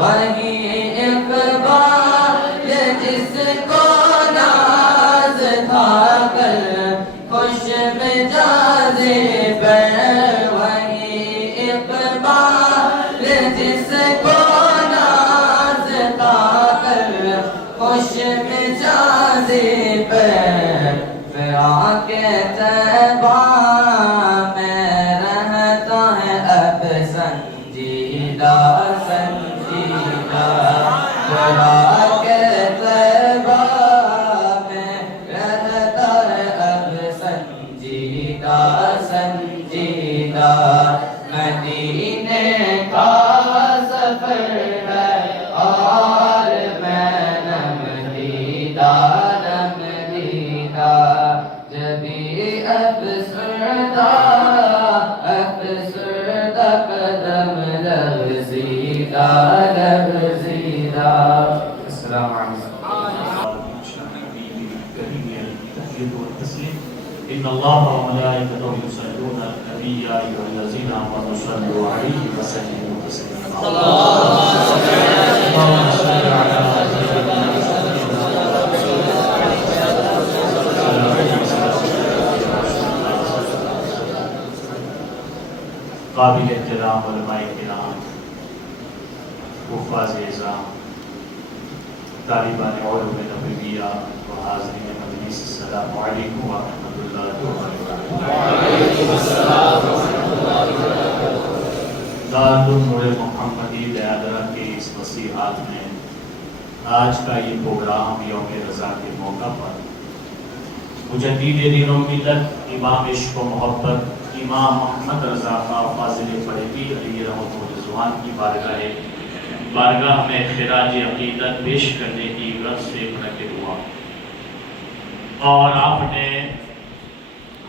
وہی اقبال جس کو ناز کھا کر خوش مزاجی پر، وہی اقبال جس کو ناز کھا کر خوش مزاجی پر، فراق طیبہ میں رہتا ہے اب سنجیدہ سنجیدہ، فراق طیبہ میں رہتا ہے اب سنجیدہ سنجیدہ، مدینے کا سفر ہے اور میں نمدیدہ نمدیدہ جبی افسردہ قدم لغزیدہ لغزیدہ۔ السلام علیکم۔ إن الله وملائكته يصلون على النبي يا أيها الذين آمنوا صلوا عليه وسلموا تسليما اللهم صل على قابل احترام علماء کرام، حفاظ اعظام، طالبان علوم نبویہ و حاضرین مجلس، السلام علیکم ورحمۃ اللہ وبرکاتہ۔ دارالنور محمدی بیادرہ کے اس وسیعات میں آج کا یہ پروگرام یوم رضا کے موقع پر مجدد دین و ملت، امام عشق و محبت، امام محمد رضا خان فاضل بریلوی علیہ رحمۃ الرضوان کی بارگاہ میں خراج عقیدت پیش کرنے کی غرض سے منعقد ہوا، اور آپ نے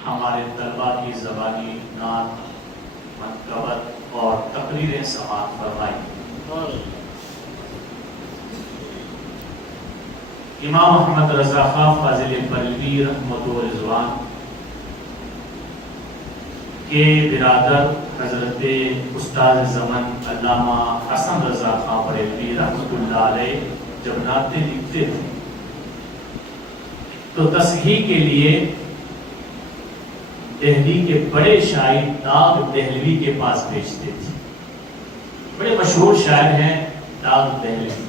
ہمارے طلبہ کی زبانی نعت، منقبت اور تقریریں سماعت فرمائی۔ امام محمد رضا خان فاضل بریلوی رحمۃ الرضوان کے برادر حضرت استاد زمن علامہ حسن رضا خان بریلوی رحمۃ اللہ علیہ جب نعتیں لکھتے تھے تو تصحیح کے لیے دہلی کے بڑے شاعر داغ دہلوی کے پاس بھیجتے تھے۔ بڑے مشہور شاعر ہیں داغ دہلوی۔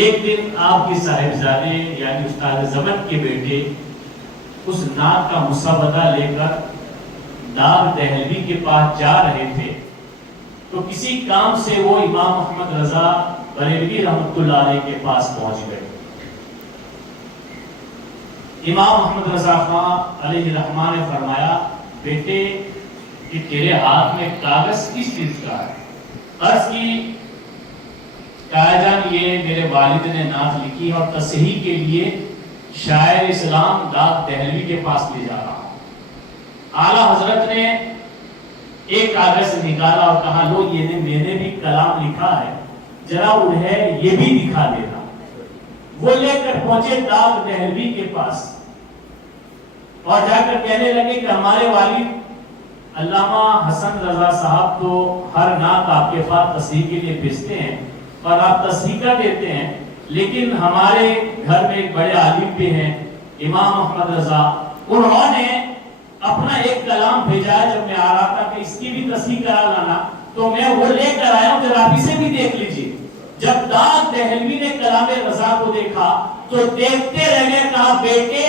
ایک دن آپ کے صاحبزادے یعنی استاد زمن کے بیٹے اس نعت کا مسودہ لے کر داغ دہلوی کے پاس جا رہے تھے تو کسی کام سے وہ امام محمد رضا بریلوی رحمۃ اللہ علیہ کے پاس پہنچ گئے۔ امام محمد رضا خان علیہ الرحمٰن نے فرمایا، بیٹے کہ تیرے ہاتھ میں کاغذ کس چیز کا ہے؟ عرض کی جان یہ میرے والد نے نعت لکھی اور تصحیح کے لیے شاعر اسلام داغ دہلوی کے پاس لے جا رہا ہوں۔ اعلیٰ حضرت نے ایک کاغذ نکالا اور کہا لو یہ میں نے بھی کلام لکھا ہے، ذرا انہیں یہ بھی دکھا دینا۔ وہ لے کر پہنچے داغ دہلوی کے پاس اور جا کر کہنے لگے کہ ہمارے والد علامہ حسن رضا صاحب تو ہر نعت آپ کے پاس تصحیح کے لیے بھیجتے ہیں اور آپ تصحیح کر دیتے ہیں، لیکن ہمارے گھر میں ایک بڑے عالم بھی ہیں امام احمد رضا، انہوں نے اپنا ایک کلام بھیجا ہے، جب میں آ رہا تھا کہ اس کی بھی تصحیح کرا لانا، تو میں وہ لے کر آیا ہوں، ذرا آپ اسے بھی دیکھ لیجیے۔ جب داغ دہلوی نے کلام رضا کو دیکھا تو دیکھتے رہ گئے، کہا بیٹے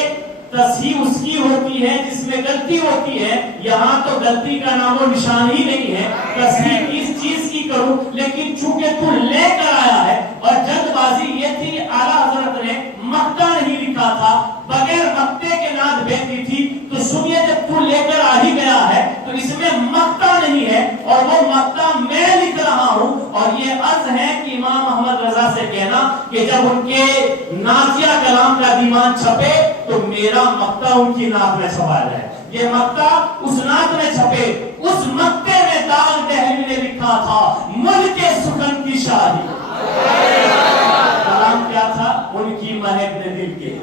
تصحیح اس کی ہوتی ہے جس میں غلطی ہوتی ہے، یہاں تو غلطی کا نام و نشان ہی نہیں ہے، تصحیح کس چیز کی کروں، لیکن چونکہ تو لے کر آیا ہے اور جلد بازی یہ تھی اعلیٰ حضرت نے مقطع نہیں لکھا تھا، بغیر مقطع کے نعت بھیج دی تھی، تو سنیے جب تو لے کر آ ہی گیا ہے تو اس میں مقطع نہیں ہے اور وہ مقطع میں لکھ رہا ہوں، اور یہ عرض ہے کہ امام احمد رضا سے کہنا کہ جب ان کے نازیہ کلام کا دیوان چھپے تو میرا مقطع ان کی نعت میں چھپا جائے، یہ مقطع اس نعت میں چھپے۔ اس مقطع میں داغ دہلوی نے لکھا تھا ملک سخن کی شاہی، کلام کیا تھا؟ ان کی مہک نے دل کے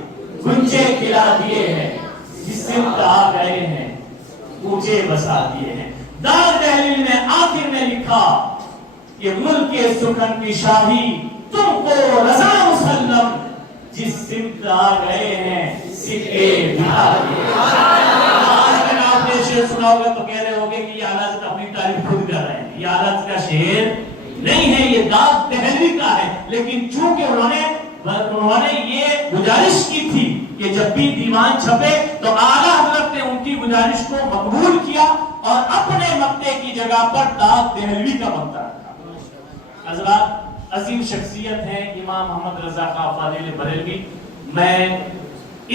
گنجے کھلا دیے ہیں، جس سمت آ گئے ہیں اونچے بسا دیے ہیں۔ داغ دہلوی نے آخر میں لکھا کہ ملک سخن کی شاہی تم کو رضا مسلم، جس سمت آ گئے ہیں سکے بھا دیے۔ آج اگر آپ نے شعر سنا ہوگا تو کہہ رہے ہوگے کہ یہ اعلیٰ حضرت اپنی تعریف خود کر رہے ہیں، یہ اعلیٰ حضرت کا شعر نہیں ہے، یہ داغ دہلوی کا ہے، لیکن چونکہ انہوں نے یہ گزارش کی تھی کہ جب بھی دیوان چھپے تو اعلیٰ حضرت نے ان کی گزارش کو مقبول کیا اور اپنے مقطع کی جگہ پر داغ دہلوی کا مقطع رکھا۔ حضرات عظیم شخصیت ہیں امام محمد رضا خان فاضل بریلوی۔ میں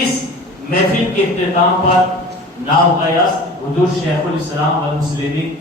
اس محفل کے اختتام پر ناو قیاس حضور شیخ الاسلام والمسلمین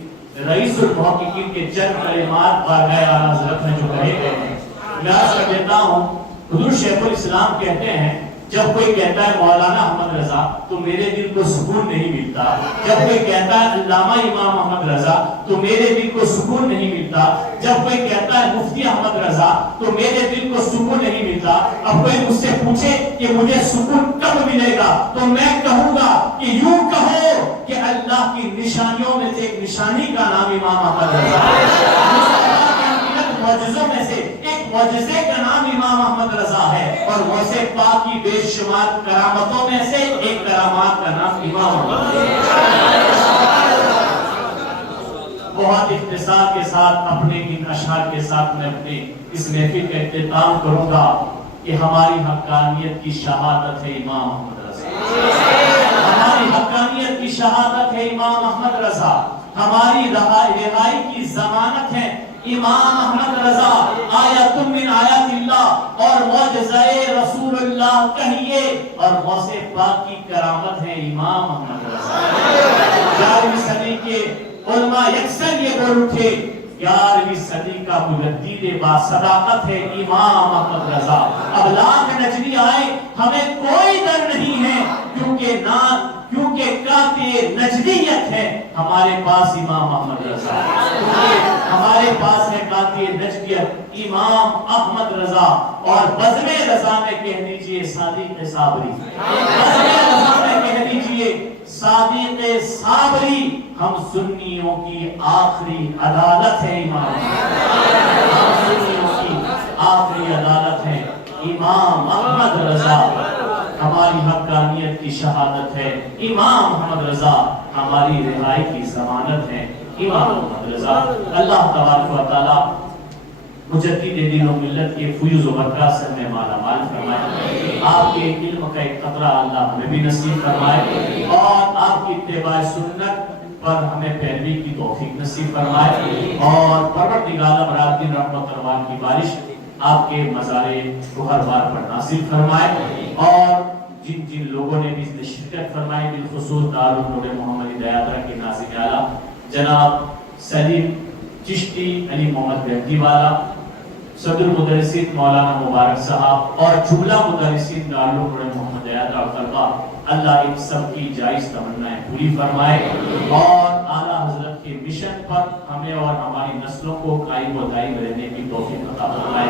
رئیس المحققین کے چند کلمات بارگاہ اعلیٰ حضرت میں جو کہے گئے ہیں میں عرض کر دیتا ہوں۔ حضور شیخ الاسلام کہتے ہیں جب کوئی کہتا ہے مولانا احمد رضا تو میرے دل کو سکون نہیں ملتا، جب کوئی کہتا ہے علامہ امام احمد رضا تو میرے دل کو سکون نہیں ملتا، جب کوئی کہتا ہے مفتی احمد رضا تو میرے دل کو سکون نہیں ملتا۔ اب کوئی مجھ سے پوچھے کہ مجھے سکون کب ملے گا تو میں کہوں گا کہ یوں کہو کہ اللہ کی نشانیوں میں سے ایک نشانی کا نام امام احمد رضا ہے، معجزوں میں سے ایک معجزے کا نام امام احمد رضا ہے، اور ویسے پاک کی بے شمار کرامتوں میں سے ایک کرامات کا نام امام احمد رضا ہے۔ بہت اختصار کے ساتھ اپنے ان اشعار کے ساتھ میں اپنے اس محفل کا اختتام کروں گا کہ ہماری حقانیت کی شہادت ہے امام احمد رضا، ہماری حقانیت کی شہادت ہے امام احمد رضا، ہماری رہائی کی ضمانت ہے امام احمد رضا۔ آیت من آیات اللہ اور معجزہ رسول اللہ کہیے، اور غوث پاک کی کرامت ہے امام احمد رضا۔ 11ویں صدی کے علماء یکسر یہ بول اٹھے 11ویں صدی کا مجدد با صداقت ہے امام احمد رضا۔ اب لاکھ نجری آئے ہمیں کوئی ڈر نہیں ہے، کیونکہ قاطع نجدیت ہے ہمارے پاس امام احمد رضا، ہمارے پاس ہے قاطع نجدیت امام احمد رضا۔ اور بزم رضا میں کہہ دیجئے صادق صابری، بزم رضا میں کہہ دیجئے صادق صابری، ہم سنیوں کی آخری عدالت ہے امام، ہم سنیوں کی آخری عدالت ہے امام احمد رضا۔ ہماری حقانیت کی شہادت ہے امام محمد رضا، ہماری رہائی کی ضمانت ہے امام محمد رضا۔ اللہ تبارک و تعالی مجدد دین و ملت کے فیوز و برکات سے ہمیں مالا مال فرمائے، آپ کے علم کا ایک قطرہ اللہ ہمیں بھی نصیب فرمائے، اور آپ کی اتباع سنت پر ہمیں پیروی کی توفیق نصیب فرمائے، اور پروردگار عالم رات دن رحمت رحمان کی بارش آپ کے مزارے کو ہر بار پر نازل فرمائے، اور جن جن لوگوں نے بھی اس میں شرکت فرمائی بالخصوص دارالنور محمد ہدایتہ کے ناظم اعلیٰ جناب سلیم چشتی علی محمد بہتی والا، صدر مدرسین مولانا مبارک صاحب، اور جملہ مدرسین دارالنور محمد ہدایتہ اور طلبہ، اللہ ان سب کی جائز تمنائیں پوری فرمائے، اور اعلیٰ حضرت کے مشن پر ہمیں اور ہماری نسلوں کو قائم و دائم رہنے کی توفیق عطا فرمائے.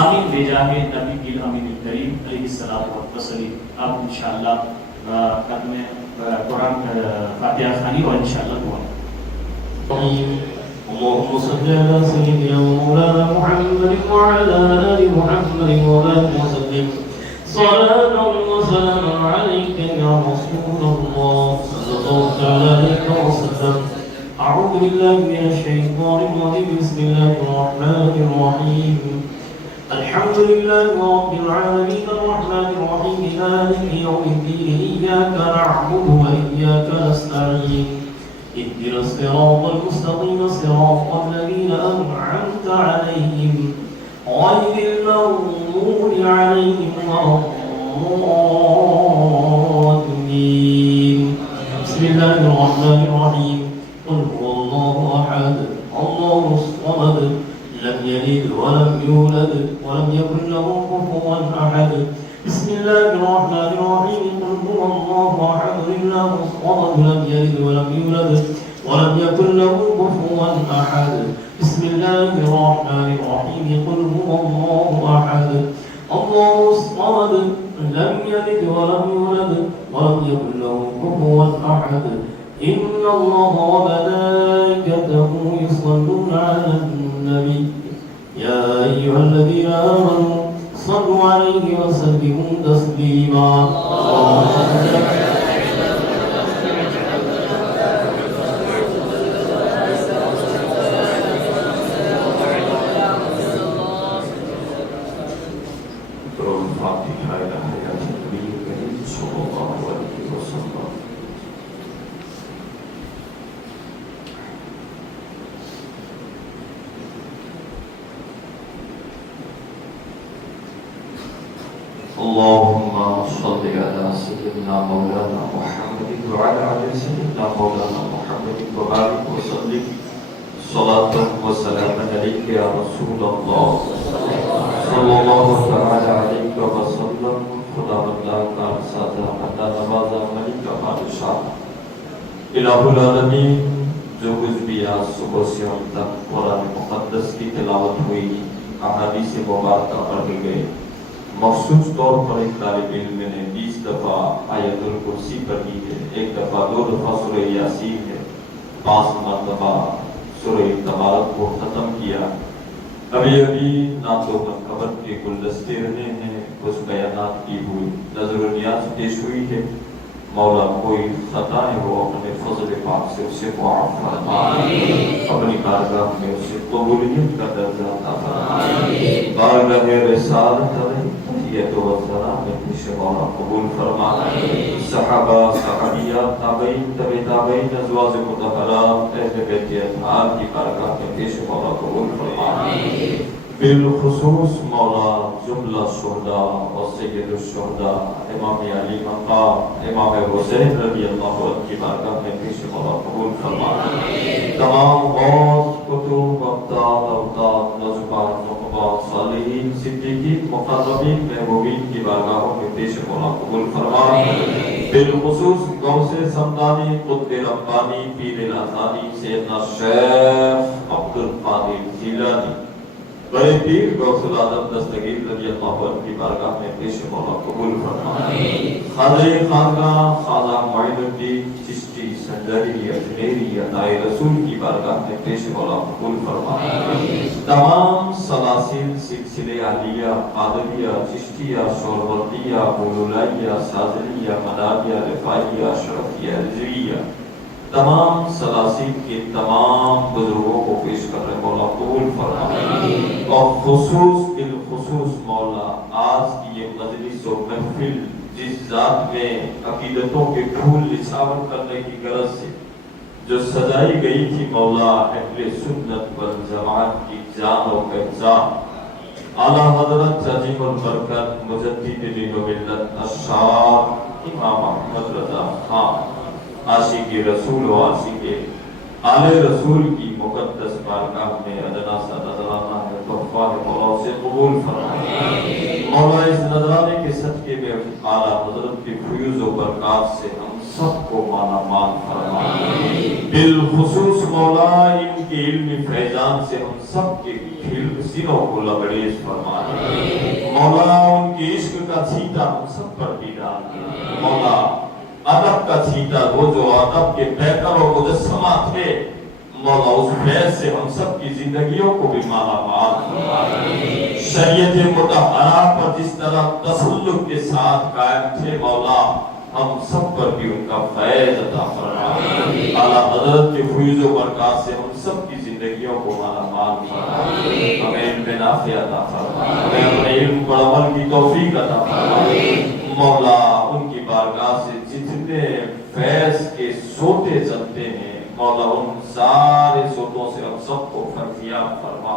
آمین بجاہ نبی کی الامین الکریم علیہ الصلوۃ والتسلیم. اب انشاءاللہ قدم قرآن فاتحہ خوانی اور انشاءاللہ دعا. اللهم صل على سيدنا ومولانا محمد وعلى آل محمد وبارك وسلم صلاة وسلام عليك يا رسول الله صلى الله عليه وسلم. أعوذ بالله من الشيطان الرجيم. بسم الله الرحمن الرحيم. الحمد لله رب العالمين الرحمن الرحيم مالك يوم الدين. إياك نعبد وإياك نستعين. اهدنا الصراط المستقيم صراط الذين أنعمت عليهم غير المغضوب عليهم ولا الضالين. بسم الله الرحمن الرحيم. قل هو الله أحد الله الصمد لم يلد ولم يولد ولم يكن له كفوا أحد. بسم الله الرحمن الرحيم. قل هو الله أحد الله الصمد لم يلد ولم يولد ولم يكن له كفوا أحد. بسم الله الرحمن الرحيم. قل هو الله أحد الله الصمد لم يلد ولم يولد ولم يكن له كفوا أحد. إن الله وملائكته يصلون على النبي يا أيها الذين آمنوا صلوا عليه وسلموا تسليما. اللهم صل على سيدنا مولانا محمد وعلى آل سيدنا مولانا محمد وبارك وسلم صلاة وسلام عليك يا رسول الله صلى الله تعالى عليك وسلم. خدا بندہ کا سادہ بندہ نوازا ملک کا بادشاہ الہ العالمین. جو کچھ بھی آج صبح سے ہم تک قرآن مقدس کی تلاوت ہوئی احادیث مبارکہ پڑھی گئی. مخصوص طور پر ایک طالب علم نے 20 دفعہ آیت الکرسی پڑھی ہے, 1 دفعہ 2 دفعہ سورہ یاسین ہے, 5 مرتبہ سورہ تبارک کو ختم کیا. ابھی نعت و منقبت کے گلدستے رہے ہیں, کچھ بیانات کی ہوئی, نظر و نیاز پیش ہوئی ہے. مولا کوئی خطا ہے وہ اپنے فضل پاک سے اسے معاف فرمائے, اپنی بارگاہ میں اسے قبولیت کا درجہ عطا فرمائے. بارگاہ رسالت علیہ تحیت و سلام میں پیش مولا قبول فرمائے. صحابہ صحابیات تابعین تبع تابعین ازواج مطہرات اہل بیت اطہار کی بارگاہ میں پیش مولا قبول فرمائے. بالخصوص مولا جملہ شہداء اور سید الشہداء امام علی مقام امام حسین رضی اللہ عنہ کی بارگاہ میں پیش مولا قبول فرمائے. تمام غوث کتب ابدال اوتاد نظبان نقبان صالحین صدیقین مقربین محبوبین کی بارگاہوں میں پیش مولا قبول فرمائے. بالخصوص غوث سمدانی قطب ربانی پیر الازانی سیدنا شیخ عبد القادر جیلانی بڑے پیر غوث العظم دستگیر رضی اللہ عنہ کی بارگاہ میں پیش مولا قبول فرمائے. خاضر خانقاہ خواجہ معین الدین چشتی سنجری اجمیری عطائے رسول کی بارگاہ میں پیش مولا قبول فرمائے. تمام سلاسل سلسلے عالیہ قادریہ چشتیہ شوربردیہ بولولائیہ سازلیہ منابیہ رفائیہ اشرفیہ رضویہ تمام سلاسل کے تمام بزرگوں کو پیش کر رہے مولا قبول فرمائے. اور خصوص بالخصوص مولا آج کی یہ مجلس و محفل جس ذات میں عقیدتوں کے پھول نچھاور کرنے کی غرض سے جو سجائی گئی تھی مولا اہل سنت والجماعت کی جان و پہچان اعلیٰ حضرت عظیم البرکت مجدد دین و ملت اشعار امام احمد رضا خان عاشق رسول و عاشق آل رسول کی مقدس بارگاہ میں ادنا سا نذرانہ ہے تحفہ ہے مولا سے قبول فرمائے. مولا اس نذرانے کے صدقے میں اعلیٰ حضرت کی فیوز و برکات سے ہم سب کو مالا مال فرما بالخصوص مولا ان کے علمی فیضان سے ہم سب کے سینوں کو لبریز فرما مولا ان کے عشق کا چھیٹا ہم سب پر بھی ڈال مولا ادب کا چھیٹا وہ جو ادب کے پیکر و مجسمہ تھے مولا اس فیض سے ہم سب کی زندگیوں کو بھی مالا مال فرما شریعت مطہرہ پر جس طرح تسلق کے ساتھ قائم تھے مولا ہم سب پر بھی ان کا فیض عطا فرما اعلیٰ حضرت کے فیض و برکات سے ہم سب کی زندگیوں کو مالا مال فرما ہمیں علم نافع عطا فرما ہمیں اپنے علم پر عمل کی توفیق عطا فرما مولا ان کی بارگاہ سے جتنے فیض کے سوتے جلتے ہیں مولا ان سارے سوتوں سے ہم سب کو فرزیاب فرما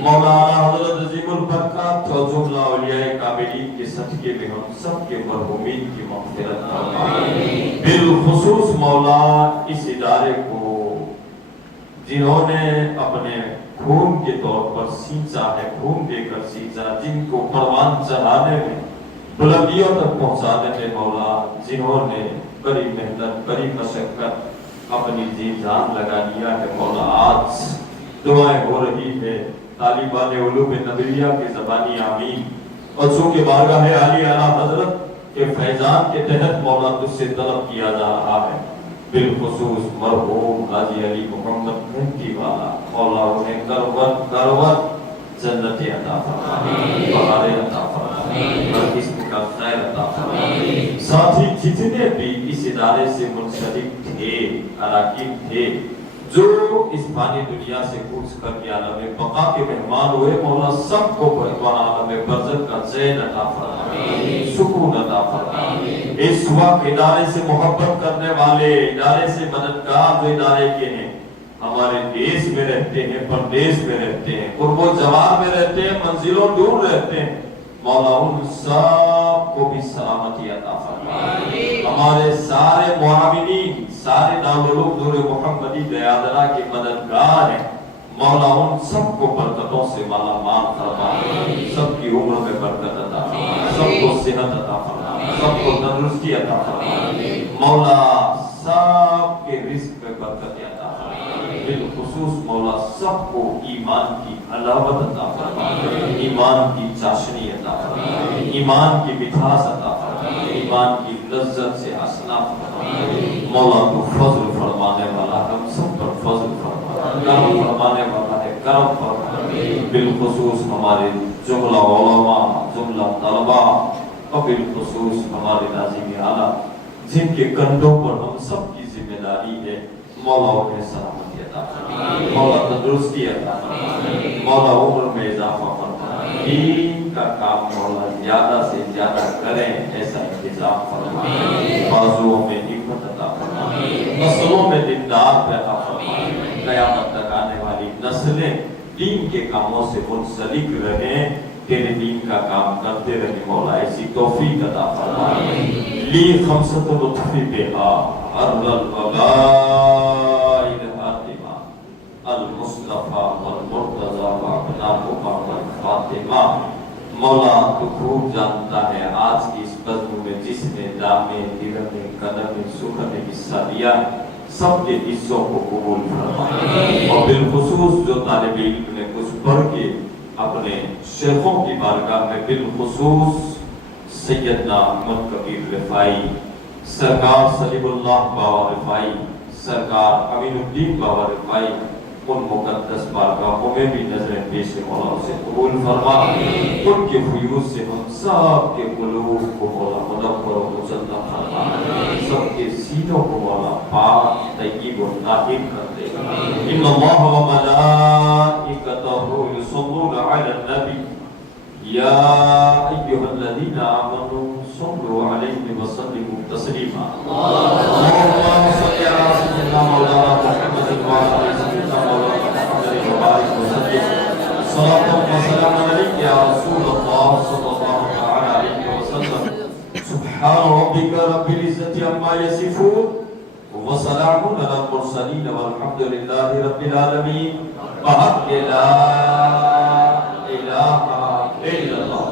مولا حضرت عظیم البرکات اور جملہ اولیاء کاملین کے صدقے میں ہم سب کے مرحومین کی مغفرت فرما بالخصوص مولا اس ادارے کو جنہوں نے اپنے خون کے طور پر سینچا ہے خون دے کر سینچا جن کو پروان چڑھانے میں بلندیوں تک پہنچانے میں مولا جنہوں نے بڑی محنت بڑی مشقت اپنی جی جان لگا لیا ہے مولا آج دعائیں ہو رہی ہے طالبان علوم نبویہ کے زبانی آمین اور چونکہ بارگاہ عالی اعلیٰ حضرت کے فیضان کے تحت مولا تجھ سے طلب کیا جا رہا ہے بالخصوص مرحوم حاجی علی محمد مہدی والا مولا انہیں کروت جنت عطا فرما بہار عطا فرما ہر قسم کا خیر عطا فرما ساتھ ہی جتنے بھی اس ادارے سے منسلک تھے اراکین تھے جو اس فانی دنیا سے کوچ کر کے عالم بقا کے مہمان ہوئے مولا سب کو عالم برزخ کا چین عطا فرما سکون عطا فرما اس وقت ادارے سے محبت کرنے والے ادارے سے مددگار جو ادارے کے ہیں ہمارے دیش میں رہتے ہیں پردیش میں رہتے ہیں قرب و جوار میں رہتے ہیں منزلوں دور رہتے ہیں مولا ان سب کو بھی سلامتی عطا فرما ہمارے سارے معاونین سارے دارالعلوم نور محمدی دیادرہ کے مددگار ہیں مولا ان سب کو برکتوں سے مالا مال فرما سب کی عمر میں برکت عطا فرما سب کو صحت عطا فرما سب کو تندرستی عطا فرما مولا سب کے رزق میں برکت عطا فرما بالخصوص مولا سب کو ایمان کی حلاوت عطا فرما ایمان کی چاشنی عطا فرما ایمان کی مٹھاس عطا فرما ایمان کی لذت سے حاصلہ فرما مولا تو فضل فرمانے والا ہم سب پر فضل فرما کرم فرمانے والا ہے کرم فرما بالخصوص ہمارے جملہ علماء جملہ طلباء اور بالخصوص ہمارے ناظرین اعلیٰ جن کے کندھوں پر ہم سب کی ذمہ داری ہے مولا انہیں سلامتی عطا فرما مولا تندرستی عطا فرما مولا عمر میں اضافہ فرما دین کا کام مولا زیادہ سے زیادہ کریں ایسا انتظام فرما بازوؤں میں حکمت عطا فرما نسلوں میں دیندار پیدا فرما قیامت تک آنے والی نسلیں دین کے کاموں سے منسلک رہیں تیرے دین کا کام کرتے رہے مولا ایسی توفیق عطا فرما لی خمسۃ لطف بہا الفضائل الحاتمہ المصطفیٰ والمرتضیٰ وابناؤہما والفاطمہ مولا تو خوب جانتا ہے آج کی اس بزم میں جس نے دامے درمے قدم سخن حصہ دیا سب کے حصوں کو قبول فرما اور بالخصوص جو طالب علم نے کچھ پڑھ کے اپنے شیخوں کی بارگاہ میں بالخصوص سیدنا احمد کبیر رفائی سرکار سلیم اللہ بابا رفائی سرکار امین الدین بابا رفائی ان مقدس بارگاہوں میں بھی نظر پیش مولا سے قبول فرما ان کے فیوز سے ہم سب کے قلوب کو مولا منور و مجدد فرما سب کے سینوں کو مولا پاک طیب و طاہر کر دے ان اللہ و ملائکتہ یصلون علی النبی یا ایھا الذین آمنوا صلوا علیہ وسلموا تسلیما اللهم صل علی سیدنا مولانا محمد وعلى آل سیدنا مولانا محمد وبارک وسلم صلاۃ و سلام علیک یا رسول اللہ صلی اللہ علیہ وسلم سبحان ربک رب العزة عما یصفون وسلام علی المرسلین والحمد للہ رب العالمین بحق لا الہ الا اللہ